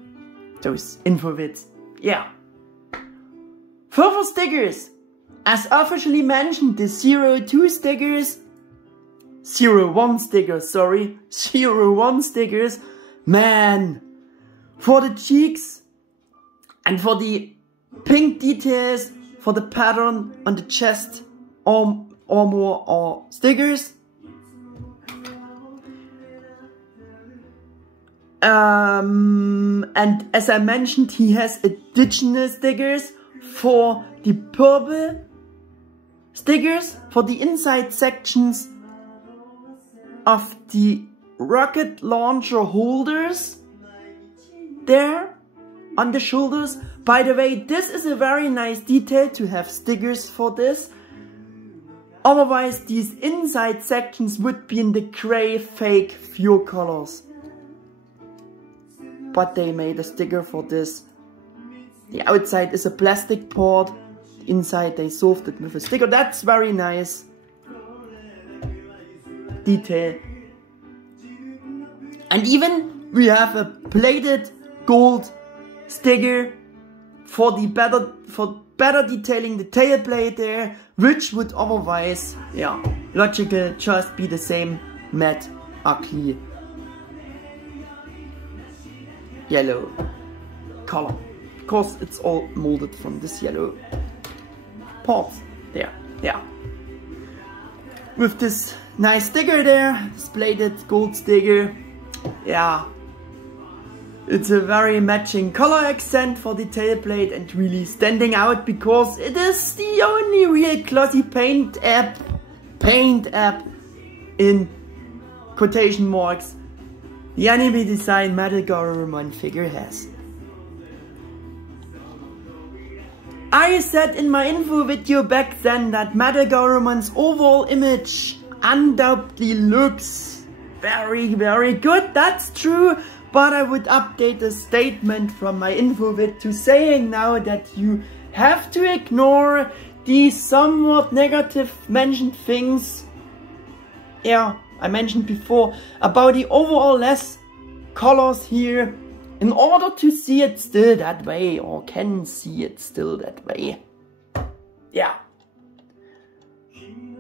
those Info Vids. Yeah. Further stickers. As officially mentioned, the 02 stickers, 01 stickers, sorry, 01 stickers, man, for the cheeks and for the pink details, for the pattern on the chest or more are stickers. And as I mentioned, he has additional stickers for the purple stickers for the inside sections of the rocket launcher holders there on the shoulders. By the way, this is a very nice detail to have stickers for this. Otherwise, these inside sections would be in the gray fake Figure colors. But they made a sticker for this. The outside is a plastic part. The inside they solved it with a sticker. That's very nice detail. And even we have a plated gold sticker for the better detailing the tail blade there, which would otherwise, yeah, logical just be the same matte ugly yellow color, because it's all molded from this yellow part there. Yeah, with this nice sticker there, this plated gold sticker. Yeah, it's a very matching color accent for the tail blade and really standing out because it is the only real glossy paint app in quotation marks the Anime Design MetalGarurumon figure has. I said in my info video back then that MetalGarurumon's overall image undoubtedly looks very, very good. That's true, but I would update the statement from my info vid to saying now that you have to ignore the somewhat negative mentioned things, yeah, I mentioned before about the overall less colors here in order to see it still that way, or can see it still that way. Yeah.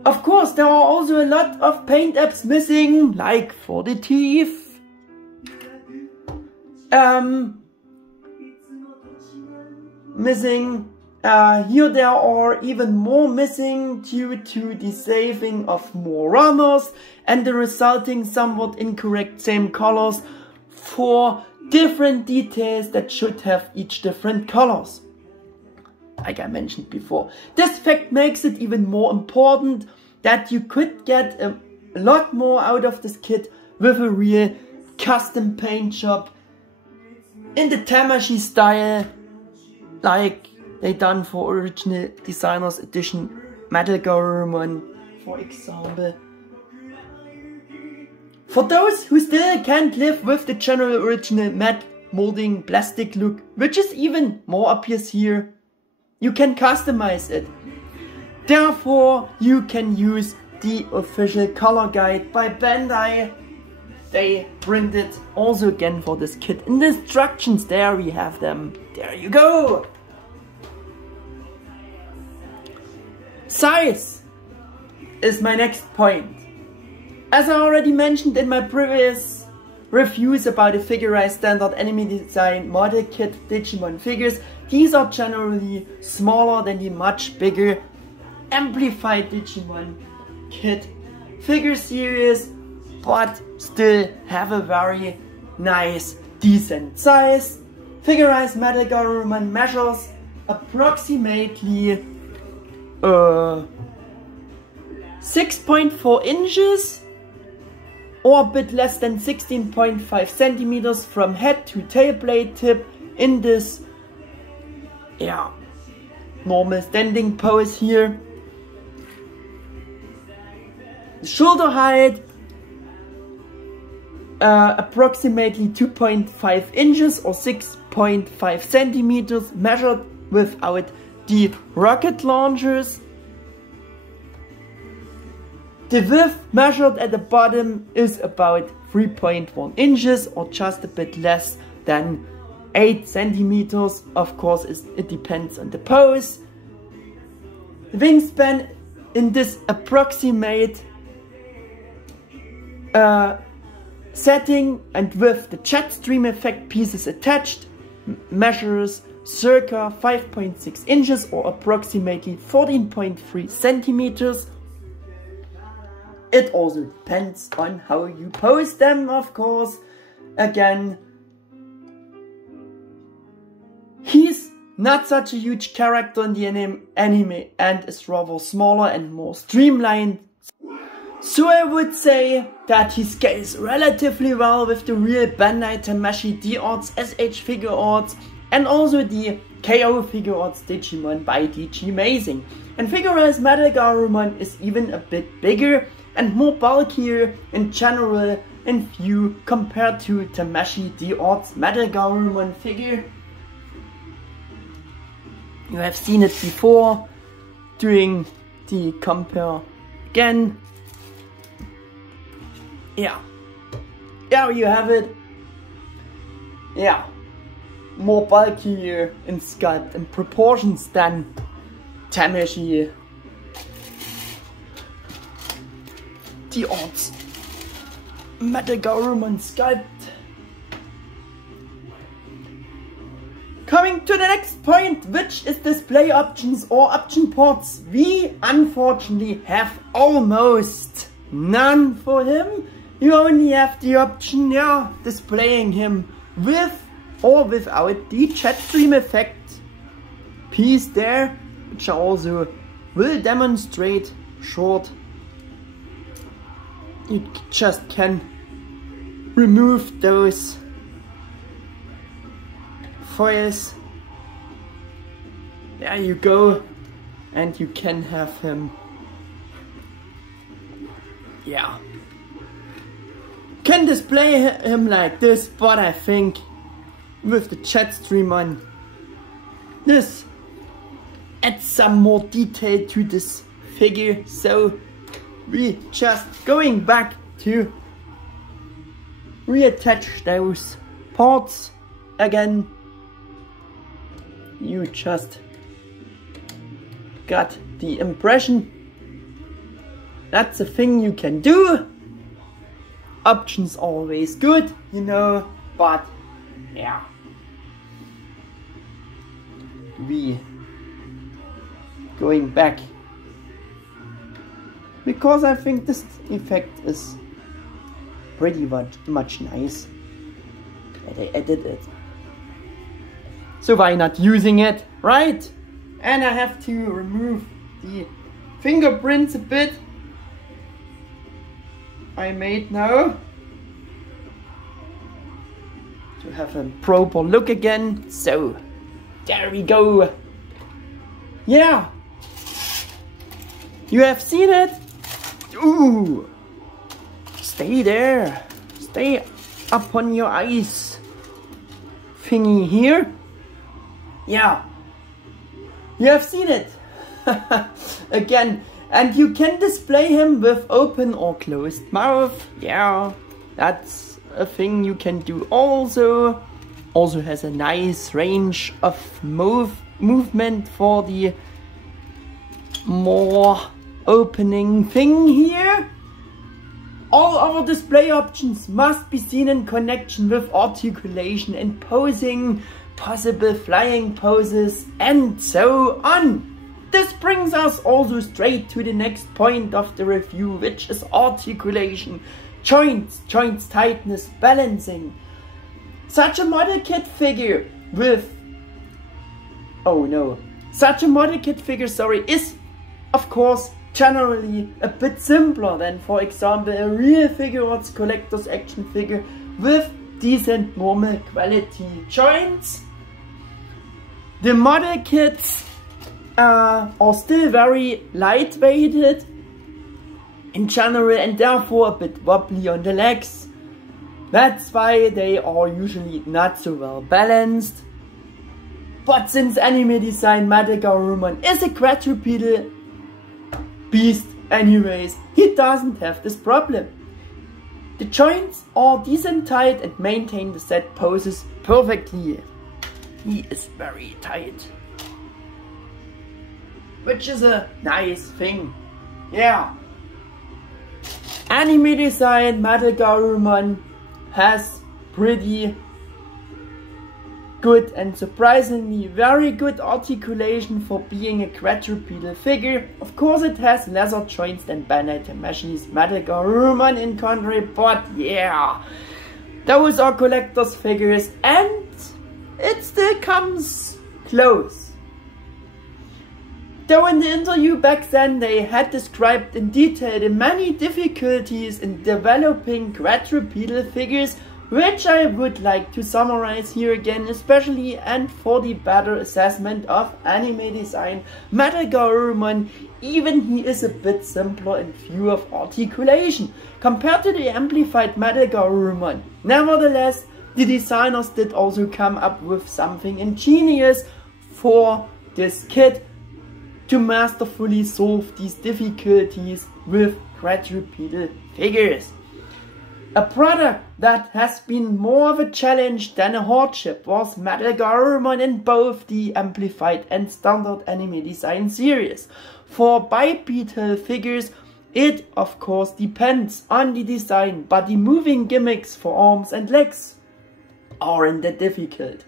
Of course, there are also a lot of paint apps missing, like for the teeth. Missing. Here there are even more missing due to the saving of more runners and the resulting somewhat incorrect same colors for different details that should have each different colors. Like I mentioned before. This fact makes it even more important that you could get a lot more out of this kit with a real custom paint job in the Tamashii style, like they done for original designers edition MetalGarurumon, for example. For those who still can't live with the general original matte molding plastic look, which is even more obvious here, you can customize it. Therefore, you can use the official color guide by Bandai they printed also again for this kit. In the instructions, there we have them. There you go. Size is my next point. As I already mentioned in my previous reviews about the Figure-rise-Standard Anime Design Model Kit Digimon figures, these are generally smaller than the much bigger Amplified Digimon Kit figure series, but still have a very nice, decent size. Figure-rise MetalGarurumon measures approximately 6.4 inches or a bit less than 16.5 centimeters from head to tail blade tip in this normal standing pose here. The shoulder height approximately 2.5 inches or 6.5 centimeters measured without the rocket launchers. The width measured at the bottom is about 3.1 inches or just a bit less than 8 centimeters. Of course, it depends on the pose. The wingspan in this approximate setting and with the jet stream effect pieces attached measures circa 5.6 inches or approximately 14.3 centimeters. It also depends on how you pose them, of course. Again, he's not such a huge character in the anime and is rather smaller and more streamlined. So I would say that he scales relatively well with the real Bandai Tamashii D-Arts SH Figure Arts and also the KO Figure Arts Digimon by DG Amazing. And Figure-rise MetalGarurumon is even a bit bigger and more bulkier in general in view compared to Tamashii D-Arts MetalGarurumon figure. You have seen it before during the compare again. Yeah, you have it. Yeah, more bulkier in sculpt and proportions than Tamashii D-Arts MetalGarurumon sculpt. Coming to the next point, which is display options or option ports. We unfortunately have almost none for him. You only have the option, displaying him with or without the jet stream effect piece there, which I also will demonstrate short. You just can remove those foils. There you go, and you can have him. Can display him like this, but I think with the jet stream on, this adds some more detail to this figure. So we just going back to reattach those parts again. You just got the impression. That's a thing you can do. Options always good, you know, but we going back because I think this effect is pretty much nice and I added it. So why not using it, right? And I have to remove the fingerprints a bit I made now to have a proper look again. So there we go. Yeah, you have seen it. Ooh, stay there, stay up on your eyes thingy here. Yeah, you have seen it again. And you can display him with open or closed mouth. Yeah, That's a thing you can do also. Also has a nice range of movement for the more opening thing here. All other display options must be seen in connection with articulation and posing, possible flying poses, and so on. This brings us also straight to the next point of the review, which is articulation, joints, tightness, balancing. Such a model kit figure is, of course, generally a bit simpler than, for example, a real Figure-rise collector's action figure with decent normal quality joints. The model kits are still very lightweighted in general and therefore a bit wobbly on the legs. That's why they are usually not so well balanced. But since Anime Design MetalGarurumon is a quadrupedal beast anyways, he doesn't have this problem. The joints are decent tight and maintain the set poses perfectly. He is very tight, which is a nice thing. Yeah. Anime Design MetalGarurumon has pretty good and surprisingly very good articulation for being a quadrupedal figure. Of course it has lesser joints than Bandai Tamashii's MetalGarurumon in country, but yeah, those are collector's figures and it still comes close. Though in the interview back then they had described in detail the many difficulties in developing quadrupedal figures, which I would like to summarize here again, especially and for the better assessment of Anime Design MetalGarurumon. Even he is a bit simpler in view of articulation compared to the Amplified MetalGarurumon. Nevertheless, the designers did also come up with something ingenious for this kit to masterfully solve these difficulties with quadrupedal figures. A product that has been more of a challenge than a hardship was MetalGarurumon in both the Amplified and Standard Anime Design series. For bipedal figures, it of course depends on the design, but the moving gimmicks for arms and legs aren't that difficult.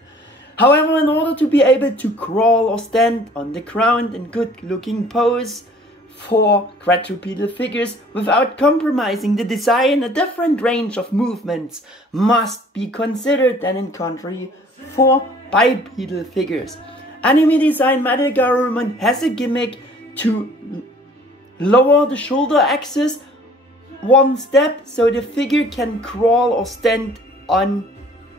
However, in order to be able to crawl or stand on the ground in good looking pose for quadrupedal figures without compromising the design, a different range of movements must be considered than in country for bipedal figures. Anime Design MetalGarurumon has a gimmick to lower the shoulder axis one step so the figure can crawl or stand on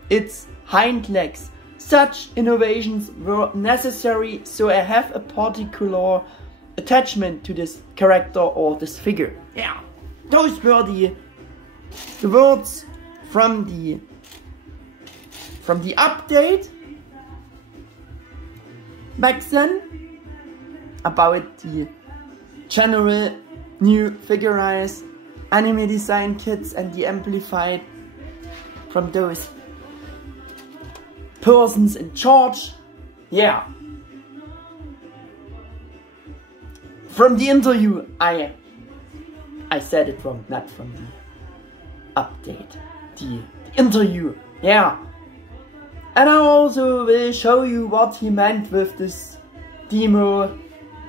its hind legs. Such innovations were necessary, so I have a particular attachment to this character or this figure. Yeah, those were the words from the update back then about the general new Figure-rise Anime Design kits and the Amplified from those persons in charge. Yeah. From the interview, I said it wrong, not from the update. The interview, yeah. And I also will show you what he meant with this demo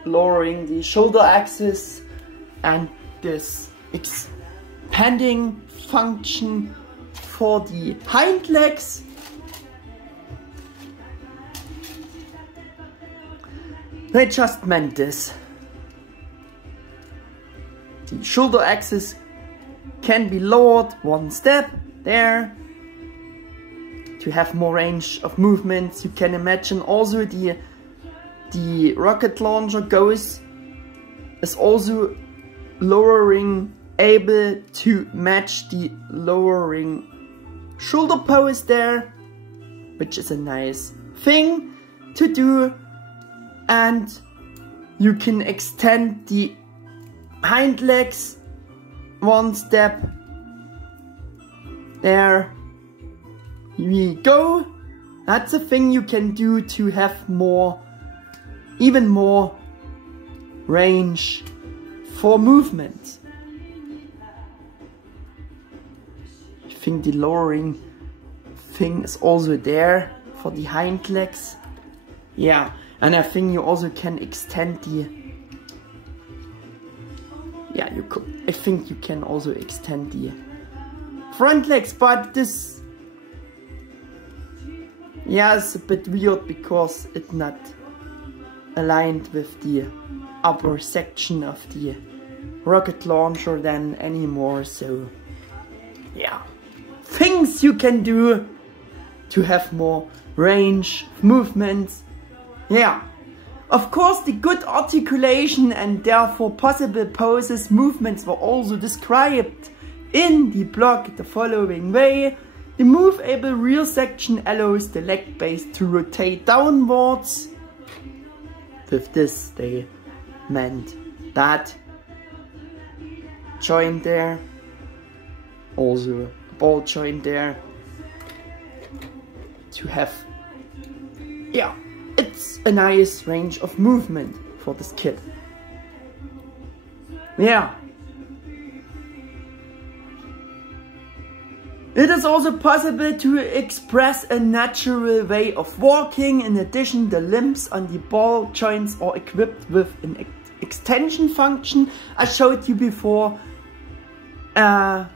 lowering the shoulder axis and this expanding function for the hind legs. I just meant this. The shoulder axis can be lowered one step there to have more range of movements. You can imagine also the rocket launcher is also lowering, able to match the lowering shoulder pose there, which is a nice thing to do. And you can extend the hind legs one step There we go. That's a thing you can do to have more, even more range for movement. I think the lowering thing is also there for the hind legs. Yeah, and I think you also can extend the, yeah, you could, I think you can also extend the front legs, but this, yeah, it's a bit weird because it's not aligned with the upper section of the rocket launcher then anymore. So yeah, things you can do to have more range of movements. Yeah, of course the good articulation and therefore possible poses movements were also described in the blog the following way. The movable rear section allows the leg base to rotate downwards. With this they meant that joint there, also a ball joint there, to have, yeah, it's a nice range of movement for this kid. Yeah. It is also possible to express a natural way of walking. In addition, the limbs on the ball joints are equipped with an extension function I showed you before. By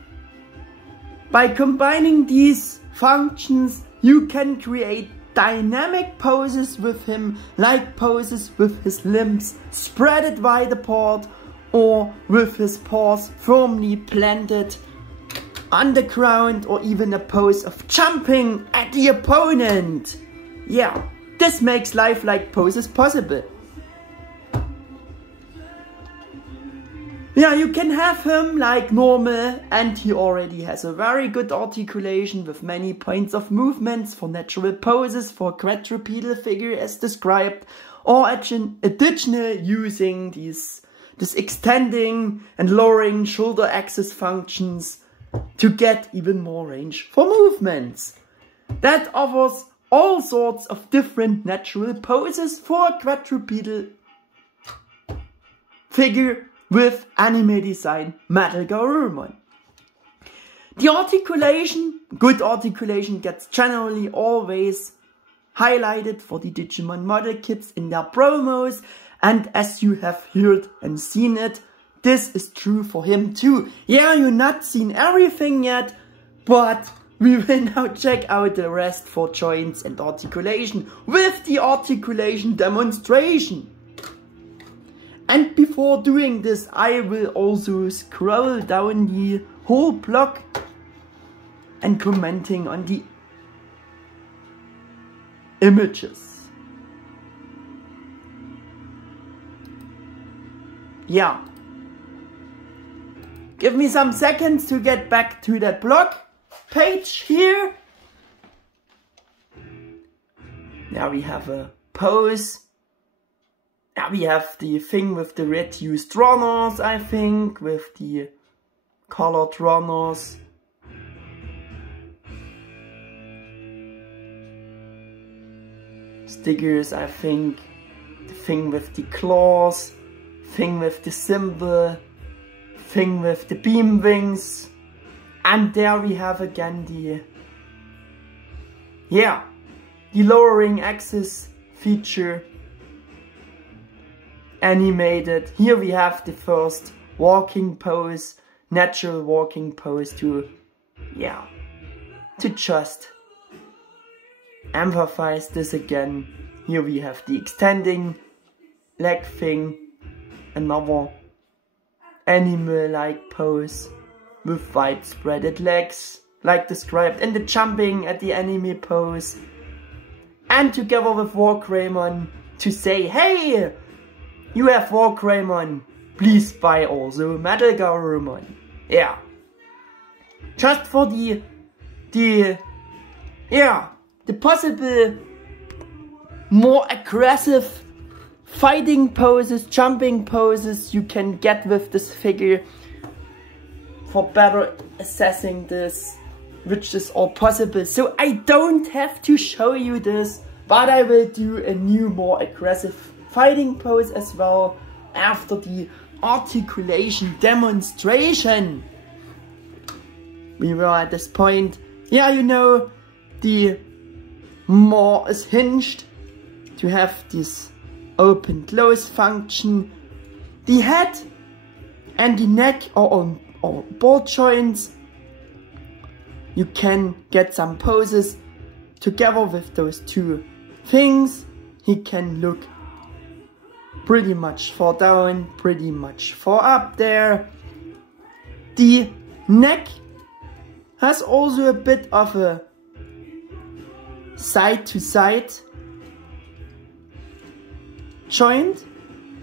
combining these functions, you can create dynamic poses with him, like poses with his limbs spread wide apart or with his paws firmly planted on the ground, or even a pose of jumping at the opponent. Yeah, this makes lifelike poses possible. Yeah, you can have him like normal, and he already has a very good articulation with many points of movements for natural poses for quadrupedal figure as described, or additional using this extending and lowering shoulder axis functions to get even more range for movements. That offers all sorts of different natural poses for a quadrupedal figure with Anime Design MetalGarurumon. The articulation, good articulation, gets generally always highlighted for the Digimon model kits in their promos, and as you have heard and seen it, this is true for him too. Yeah, you've not seen everything yet, but we will now check out the rest for joints and articulation with the articulation demonstration. And before doing this, I will also scroll down the whole blog and commenting on the images. Yeah. Give me some seconds to get back to that blog page here. Now we have a pose. Now we have the thing with the reduced runners, I think, with the colored runners. Stickers, I think. The thing with the claws. Thing with the symbol. Thing with the beam wings, and there we have again the, yeah, the lowering axis feature animated. Here we have the first walking pose, natural walking pose to, yeah, to just emphasize this again. Here we have the extending leg thing, another animal-like pose with wide spreaded legs, like described in the jumping at the anime pose, and together with Wargreymon to say, hey, you have Wargreymon, please buy also MetalGarurumon. Yeah, just for the possible more aggressive fighting poses, jumping poses you can get with this figure for better assessing this which is all possible. So I don't have to show you this, but I will do a new, more aggressive fighting pose as well after the articulation demonstration. We were at this point, yeah, you know, the more is hinged to have this open close function. The head and the neck or ball joints, you can get some poses together with those two things. He can look pretty much far down, pretty much far up there. The neck has also a bit of a side to side joint,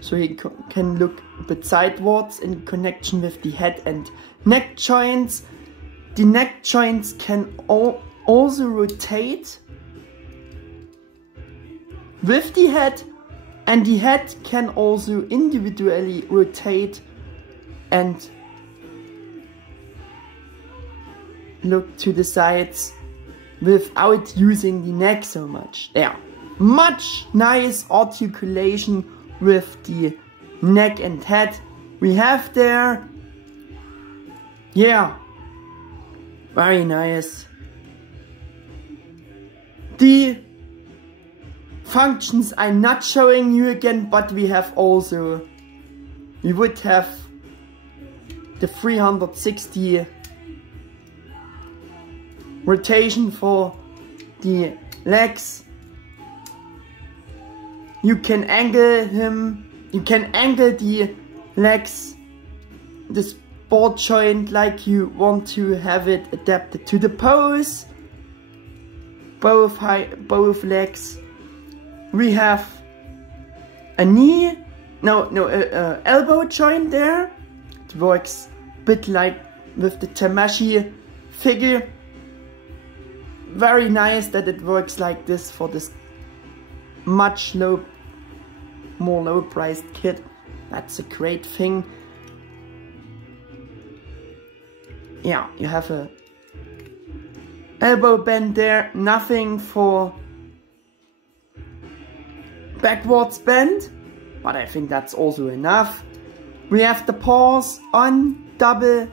so he can look a bit sidewards in connection with the head and neck joints. The neck joints can also rotate with the head, and the head can also individually rotate and look to the sides without using the neck so much. Yeah, much nice articulation with the neck and head we have there. Yeah, very nice. The functions I'm not showing you again, but we have also, we would have the 360 rotation for the legs. You can angle him, you can angle the legs, this ball joint, like you want to have it adapted to the pose. Both legs. We have a knee, elbow joint there. It works a bit like with the Tamashii figure. Very nice that it works like this for this much more low priced kit. That's a great thing. Yeah, you have a elbow bend there, nothing for backwards bend, but I think that's also enough. We have the paws on double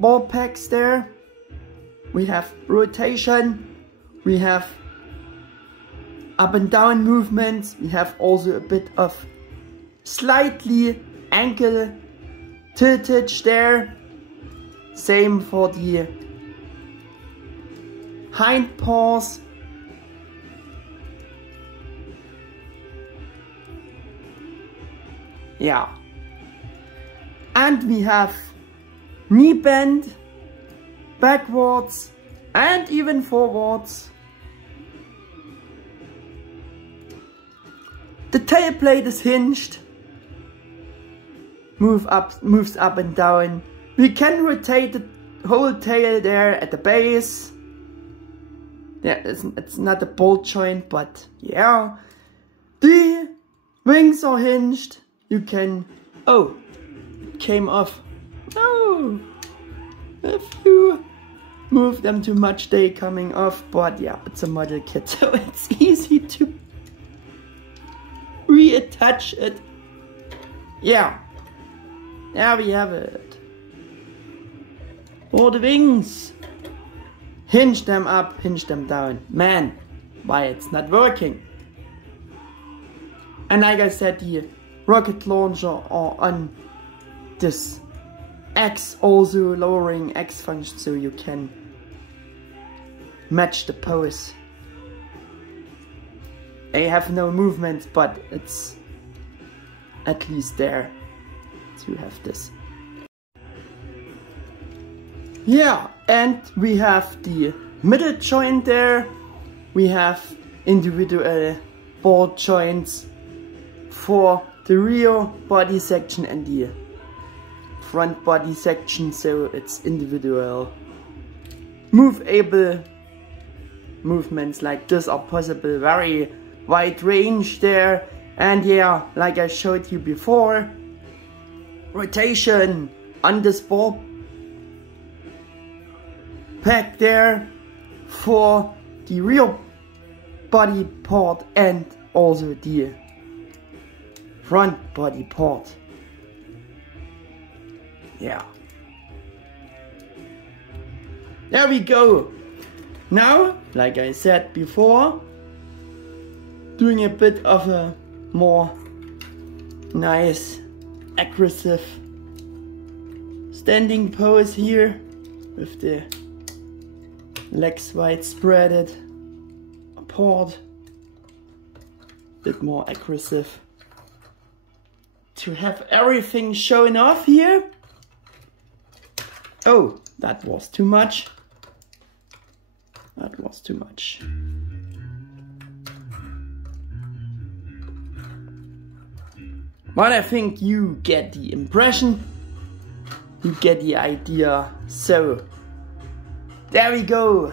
ball packs there. We have rotation, we have up and down movements, we have also a bit of slightly ankle tiltage there. Same for the hind paws. Yeah. And we have knee bend, backwards and even forwards. The tail plate is hinged. Moves up and down. We can rotate the whole tail there at the base. Yeah, it's not a ball joint, but yeah. The wings are hinged. You can... Oh, it came off. No! If you move them too much, they coming off. But yeah, it's a model kit, so it's easy to reattach it. Yeah. There we have it. Or the wings. Hinge them up, hinge them down. Man, why it's not working. And like I said, the rocket launcher are on this X, also lowering X function, so you can match the pose. I have no movement, but it's at least there to have this. Yeah, and we have the middle joint there. We have individual ball joints for the rear body section and the front body section, so it's individual movable movements like this are possible. Very wide range there. And yeah, like I showed you before, rotation on this ball pack there for the rear body part and also the front body part. Yeah. There we go. Now, like I said before, doing a bit of a more nice, aggressive standing pose here with the legs wide spreaded apart. Bit more aggressive to have everything shown off here. Oh, that was too much. That was too much. But I think you get the impression, you get the idea. So, there we go.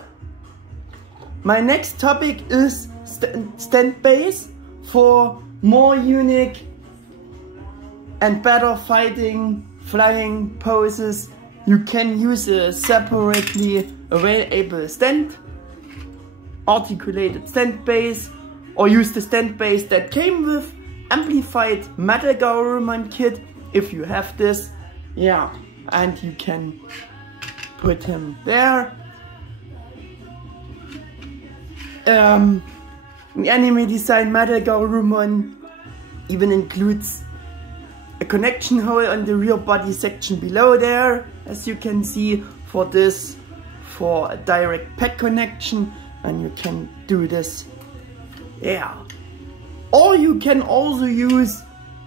My next topic is standbase for more unique and better fighting, flying poses. You can use a separately available stand, articulated stand base, or use the stand base that came with Amplified MetalGarurumon kit if you have this. Yeah, and you can put him there. The Anime Design MetalGarurumon even includes a connection hole on the rear body section below there, as you can see, for this, for a direct pack connection, and you can do this. Yeah. Or you can also use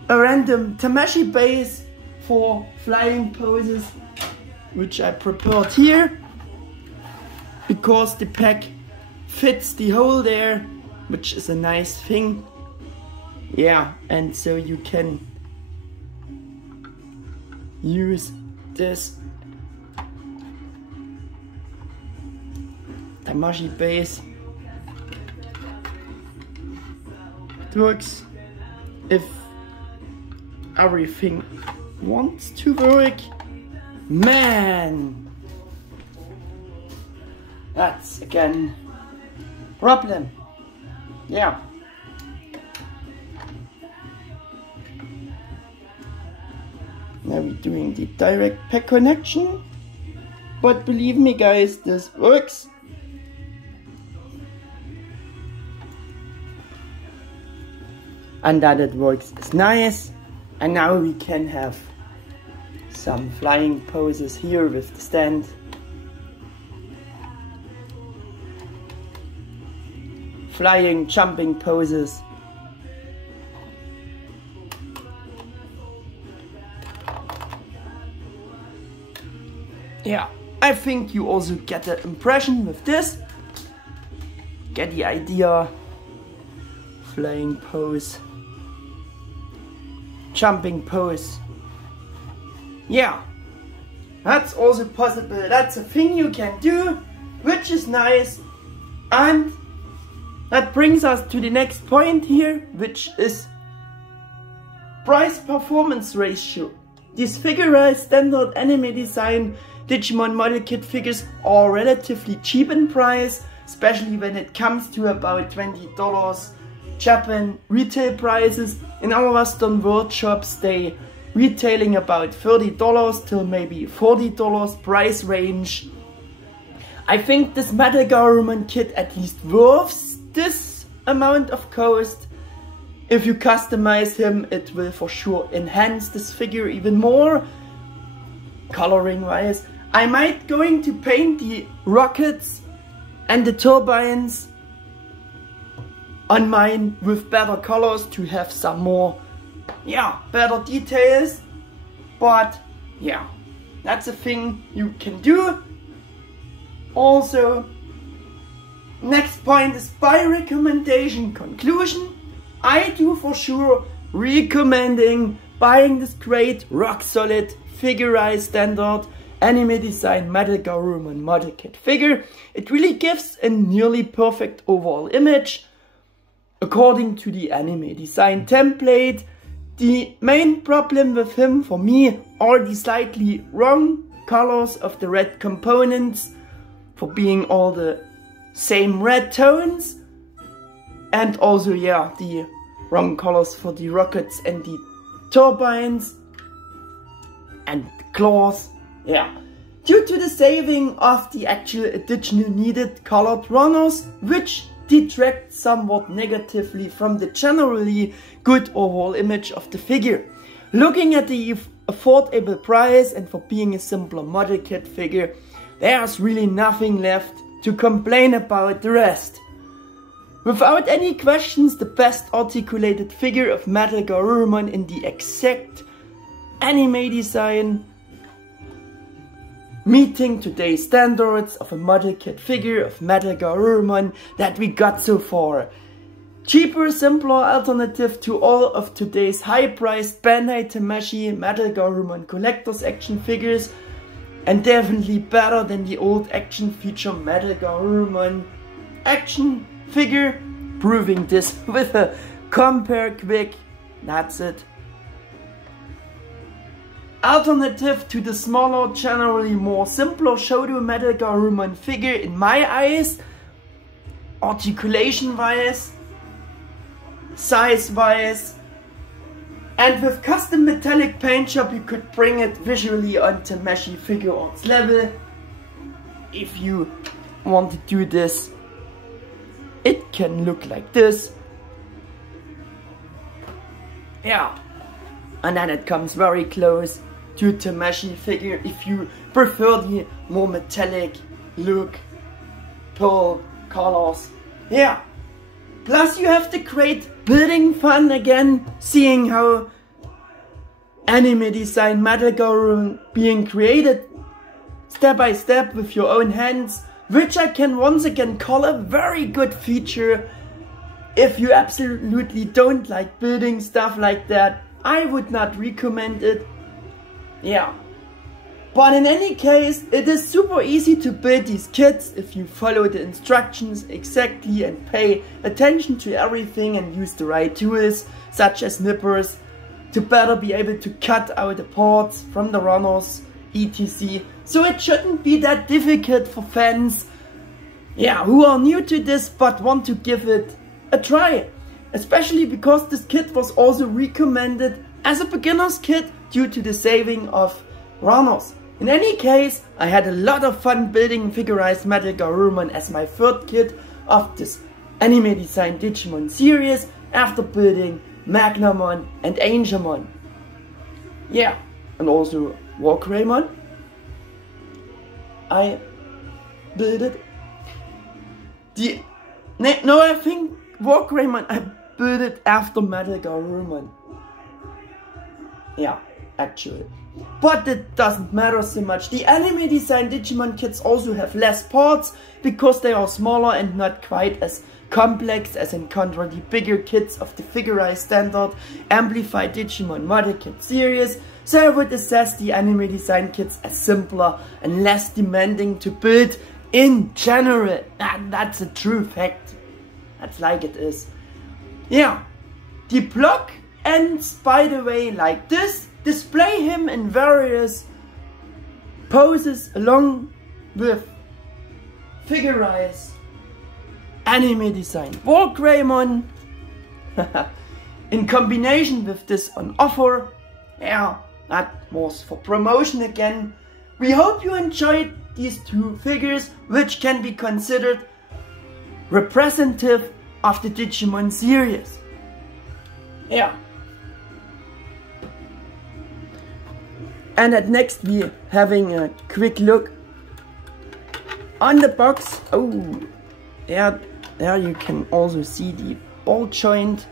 a random Tamashii base for flying poses, which I prepared here, because the pack fits the hole there, which is a nice thing. Yeah, and so you can use this Tamashii base. It works if everything wants to work. Man, that's again problem. Yeah. Now we're doing the direct pack connection, but believe me guys, this works. And that it works is nice. And now we can have some flying poses here with the stand. Flying, jumping poses. Yeah, I think you also get the impression with this. Get the idea. Flying pose. Jumping pose. Yeah, that's also possible. That's a thing you can do, which is nice. And that brings us to the next point here, which is price performance ratio. These Figure-rise standard Anime Design Digimon model kit figures are relatively cheap in price, especially when it comes to about $20 Japan retail prices. In our Western world shops, they retailing about $30 till maybe $40 price range. I think this MetalGarurumon kit at least worth this amount of cost. If you customize him, it will for sure enhance this figure even more. Coloring wise, I might going to paint the rockets and the turbines on mine with better colors to have some more, yeah, better details. But yeah, that's a thing you can do. Also, next point is by recommendation conclusion. I do for sure recommending buying this great rock solid Figure-rise standard Anime Design MetalGarurumon model kit figure. It really gives a nearly perfect overall image according to the Anime Design template. The main problem with him for me are the slightly wrong colors of the red components. for being all the same red tones, and also, yeah, the wrong colors for the rockets and the turbines and claws. Yeah, due to the saving of the actual additional needed colored runners, which detract somewhat negatively from the generally good overall image of the figure. Looking at the affordable price and for being a simpler model kit figure, there's really nothing left to complain about the rest. Without any questions, the best articulated figure of MetalGarurumon in the exact anime design, meeting today's standards of a model kit figure of MetalGarurumon that we got so far. Cheaper, simpler alternative to all of today's high-priced Bandai Tamashii MetalGarurumon collector's action figures, and definitely better than the old action feature MetalGarurumon action figure, proving this with a compare quick. That's it. Alternative to the smaller, generally more simpler Shodo MetalGarurumon figure in my eyes, articulation wise, size wise, and with custom metallic paint job you could bring it visually on Tamashii Figure-Arts level. If you want to do this, it can look like this. Yeah, and then it comes very close to Tamashii figure if you prefer the more metallic look, pearl colors. Yeah, plus you have the great building fun again, seeing how Anime Design MetalGarurumon being created step by step with your own hands, which I can once again call a very good feature. If you absolutely don't like building stuff like that, I would not recommend it. Yeah, but in any case, it is super easy to build these kits if you follow the instructions exactly and pay attention to everything and use the right tools, such as nippers, to better be able to cut out the parts from the runners, etc. So it shouldn't be that difficult for fans, yeah, who are new to this but want to give it a try. Especially because this kit was also recommended as a beginner's kit due to the saving of runners. In any case, I had a lot of fun building Figure-rise MetalGarurumon as my third kit of this Anime Design Digimon series after building Magnamon and Angelmon. Yeah, and also Walkgreymon. I built it. I think Walkgreymon I built it after MetalGarurumon. Yeah, actually. But it doesn't matter so much. The Anime Design Digimon kits also have less parts because they are smaller and not quite as complex as in contra the bigger kits of the Figure-rise-Standard Amplified Digimon Model Kit series. So I would assess the Anime Design kits as simpler and less demanding to build in general. That's a true fact. That's like it is. Yeah, the block ends, by the way, like this. Display him in various poses along with Figure-rise Anime Design Walkgreymon in combination with this on offer. Yeah, that was for promotion again. We hope you enjoyed these two figures, which can be considered representative of the Digimon series. Yeah. And at next we're having a quick look on the box. Oh, yeah, there you can also see the ball joint.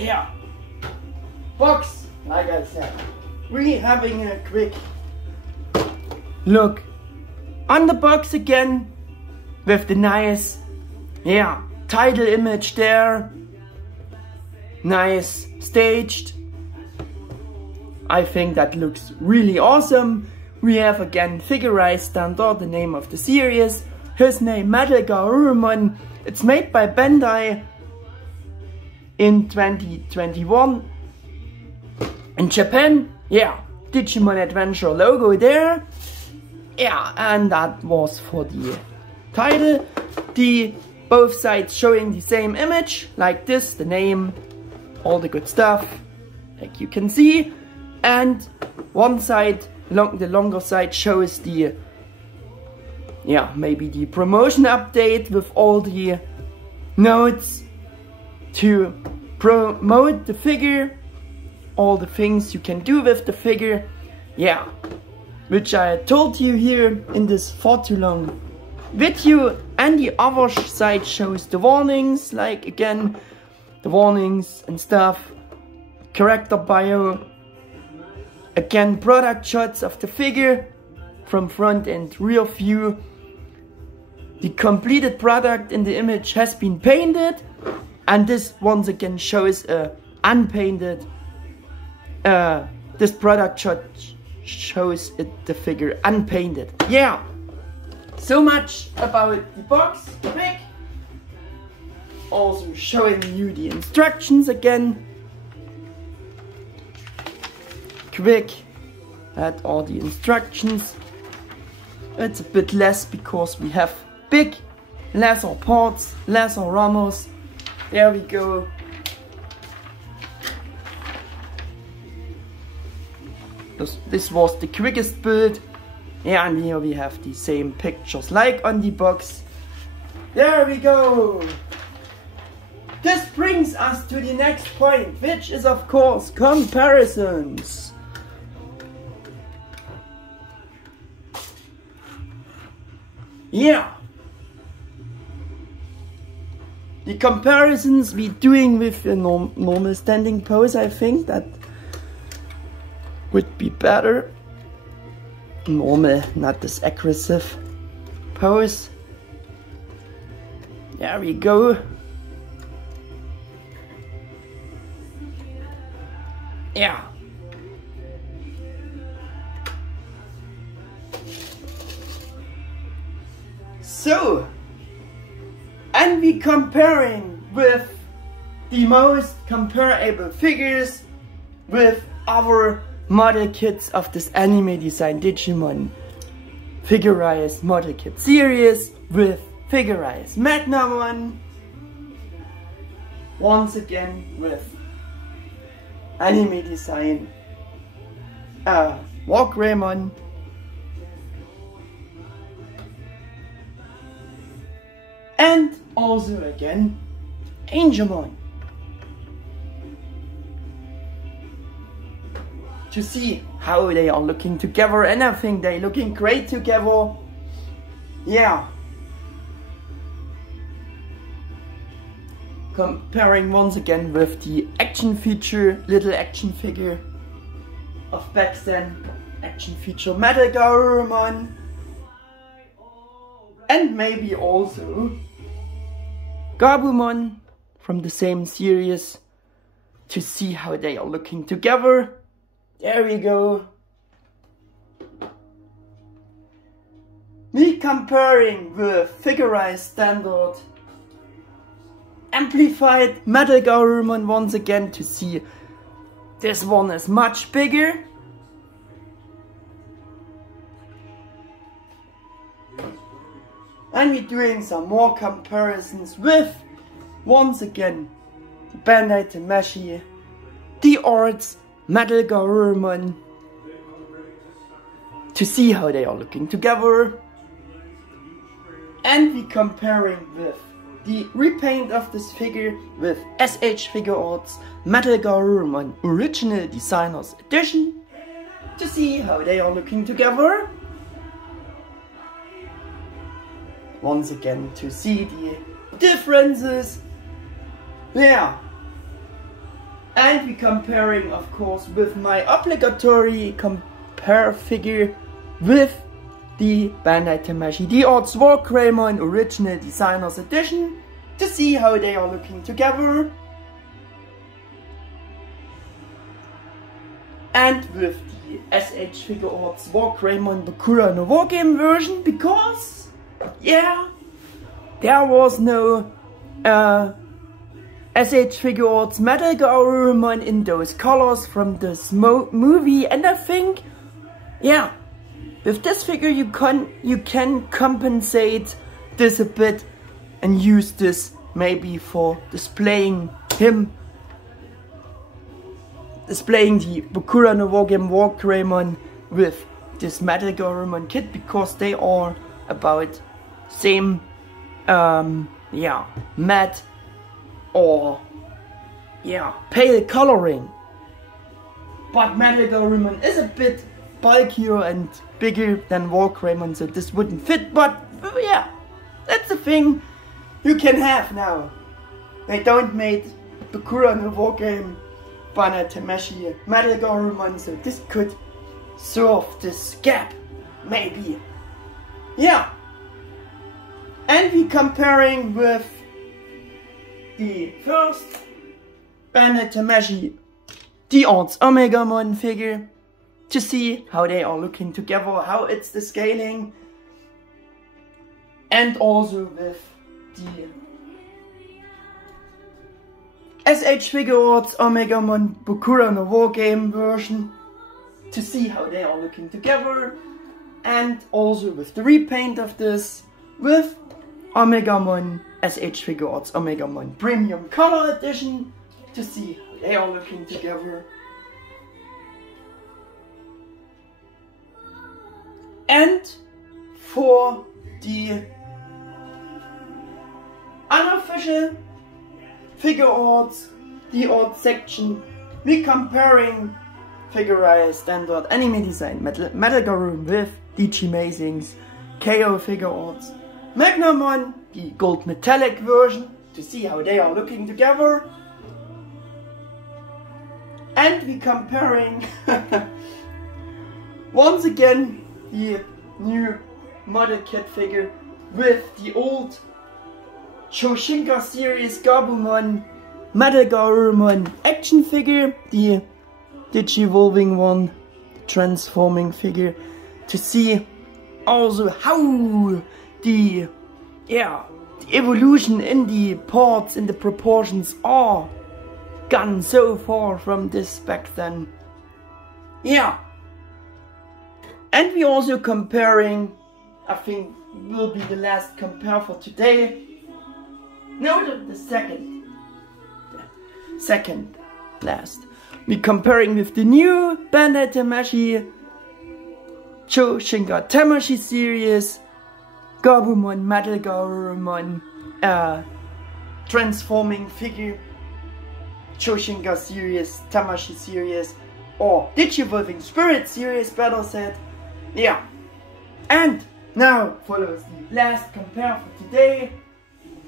Yeah, box, like I said, we're having a quick look on the box again with the nice, yeah, title image there. Nice staged. I think that looks really awesome. We have again Figure-rise-Standard, the name of the series. His name MetalGarurumon. It's made by Bandai in 2021 in Japan. Yeah, Digimon Adventure logo there. Yeah, and that was for the title. Both sides showing the same image, like this, the name, all the good stuff, like you can see. And one side, the longer side, shows the, yeah, maybe the promotion update with all the notes to promote the figure, all the things you can do with the figure, yeah, which I told you here in this far too long video. And the other side shows the warnings, like again, the warnings and stuff, character bio, again product shots of the figure from front and rear view. The completed product in the image has been painted, and this once again shows a unpainted, this product shot shows the figure unpainted. Yeah, so much about the box. Quick. Also showing you the instructions again. Quick, that are the instructions. It's a bit less because we have lesser parts, lesser runners. There we go. This was the quickest build. Yeah, and here we have the same pictures like on the box. There we go. This brings us to the next point, which is of course comparisons. Yeah. The comparisons we're doing with a normal standing pose, I think that would be better. Normal, not this aggressive pose. There we go. Yeah. So, and we comparing with the most comparable figures with our model kits of this Anime Design Digimon Figure-rise model kit series with Figure-rise MetalGarurumon, once again with Anime Design MetalGarurumon, and also again Paintjob, to see how they are looking together, and I think they're looking great together. Yeah. Comparing once again with the action feature, little action figure of back then, action feature MetalGarurumon, and maybe also Garurumon from the same series, to see how they are looking together. There we go. Me comparing with Figure-rise-Standard Amplified MetalGarurumon once again, to see this one is much bigger. And we're doing some more comparisons with, once again, the Bandai Tamashii D-Arts MetalGarurumon, to see how they are looking together. And we're comparing with the repaint of this figure with SH Figuarts MetalGarurumon Original Designers Edition, to see how they are looking together. Once again, to see the differences. Yeah. And we're comparing, of course, with my obligatory compare figure with the Bandai Tamashii D-Arts MetalGarurumon Original Designers Edition to see how they are looking together. And with the SH Figure-Arts MetalGarurumon Bakura no Wargame version, because, yeah, there was no SH Figure-Arts MetalGarurumon in those colors from this movie, and I think, yeah, with this figure you can compensate this a bit and use this maybe for displaying him, displaying the Bakura no Wargame MetalGarurumon with this MetalGarurumon kit, because they are about same yeah, matte or yeah, pale coloring. But MetalGarurumon is a bit bulkier and bigger than MetalGarurumon, so this wouldn't fit, but yeah, that's the thing you can have now. They don't make Bakura no Wargame Bandai Tamashii MetalGarurumon, so this could serve this gap, maybe. Yeah. And we comparing with the first Bandai Tamashii D-Arts MetalGarurumon figure to see how they are looking together, how it's the scaling, and also with the SH Figure-Arts MetalGarurumon Bakura no Wargame version to see how they are looking together, and also with the repaint of this with MetalGarurumon SH Figure-Arts MetalGarurumon Premium Color Edition to see how they are looking together. And for the unofficial Figure-Arts D-Arts section, we comparing Figure-rise-Standard Anime Design MetalGarurumon with Digimazing's KO Figure-Arts MetalGarurumon, the gold metallic version, to see how they are looking together. And we comparing once again the new model kit figure with the old Shoshinka series Gabumon MetalGarurumon action figure, the Digi-evolving one, transforming figure, to see also how the evolution in the parts, in the proportions are gone so far from this back then. Yeah. And we also comparing, I think will be the last compare for today. No, the second last. We comparing with the new Bandai Tamashii Shoshinka Tamashii series Gabumon MetalGarurumon transforming figure Shoshinka series, Tamashii series, or Digi-evolving Spirit series, better said. Yeah. And now follows the last compare for today.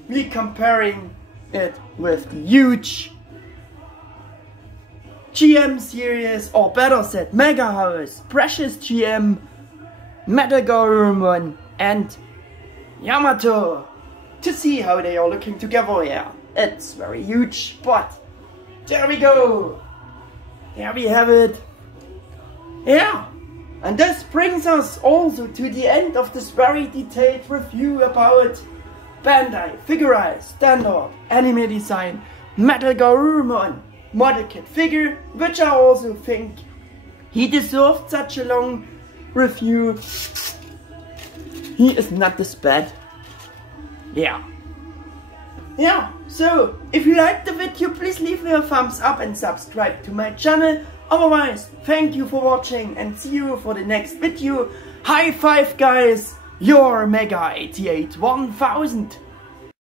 We comparing it with the huge GM series, or better said Mega House, Precious GM, MetalGarurumon and Yamato, to see how they are looking together. Yeah, it's very huge, but there we go. There we have it. Yeah, and this brings us also to the end of this very detailed review about Bandai Figure-rise-Standard Anime Design MetalGarurumon model kit figure, which I also think he deserved such a long review. He is not this bad. Yeah. Yeah, so if you liked the video, please leave me a thumbs up and subscribe to my channel. Otherwise, thank you for watching and see you for the next video. High five guys, your Mega 88 1000.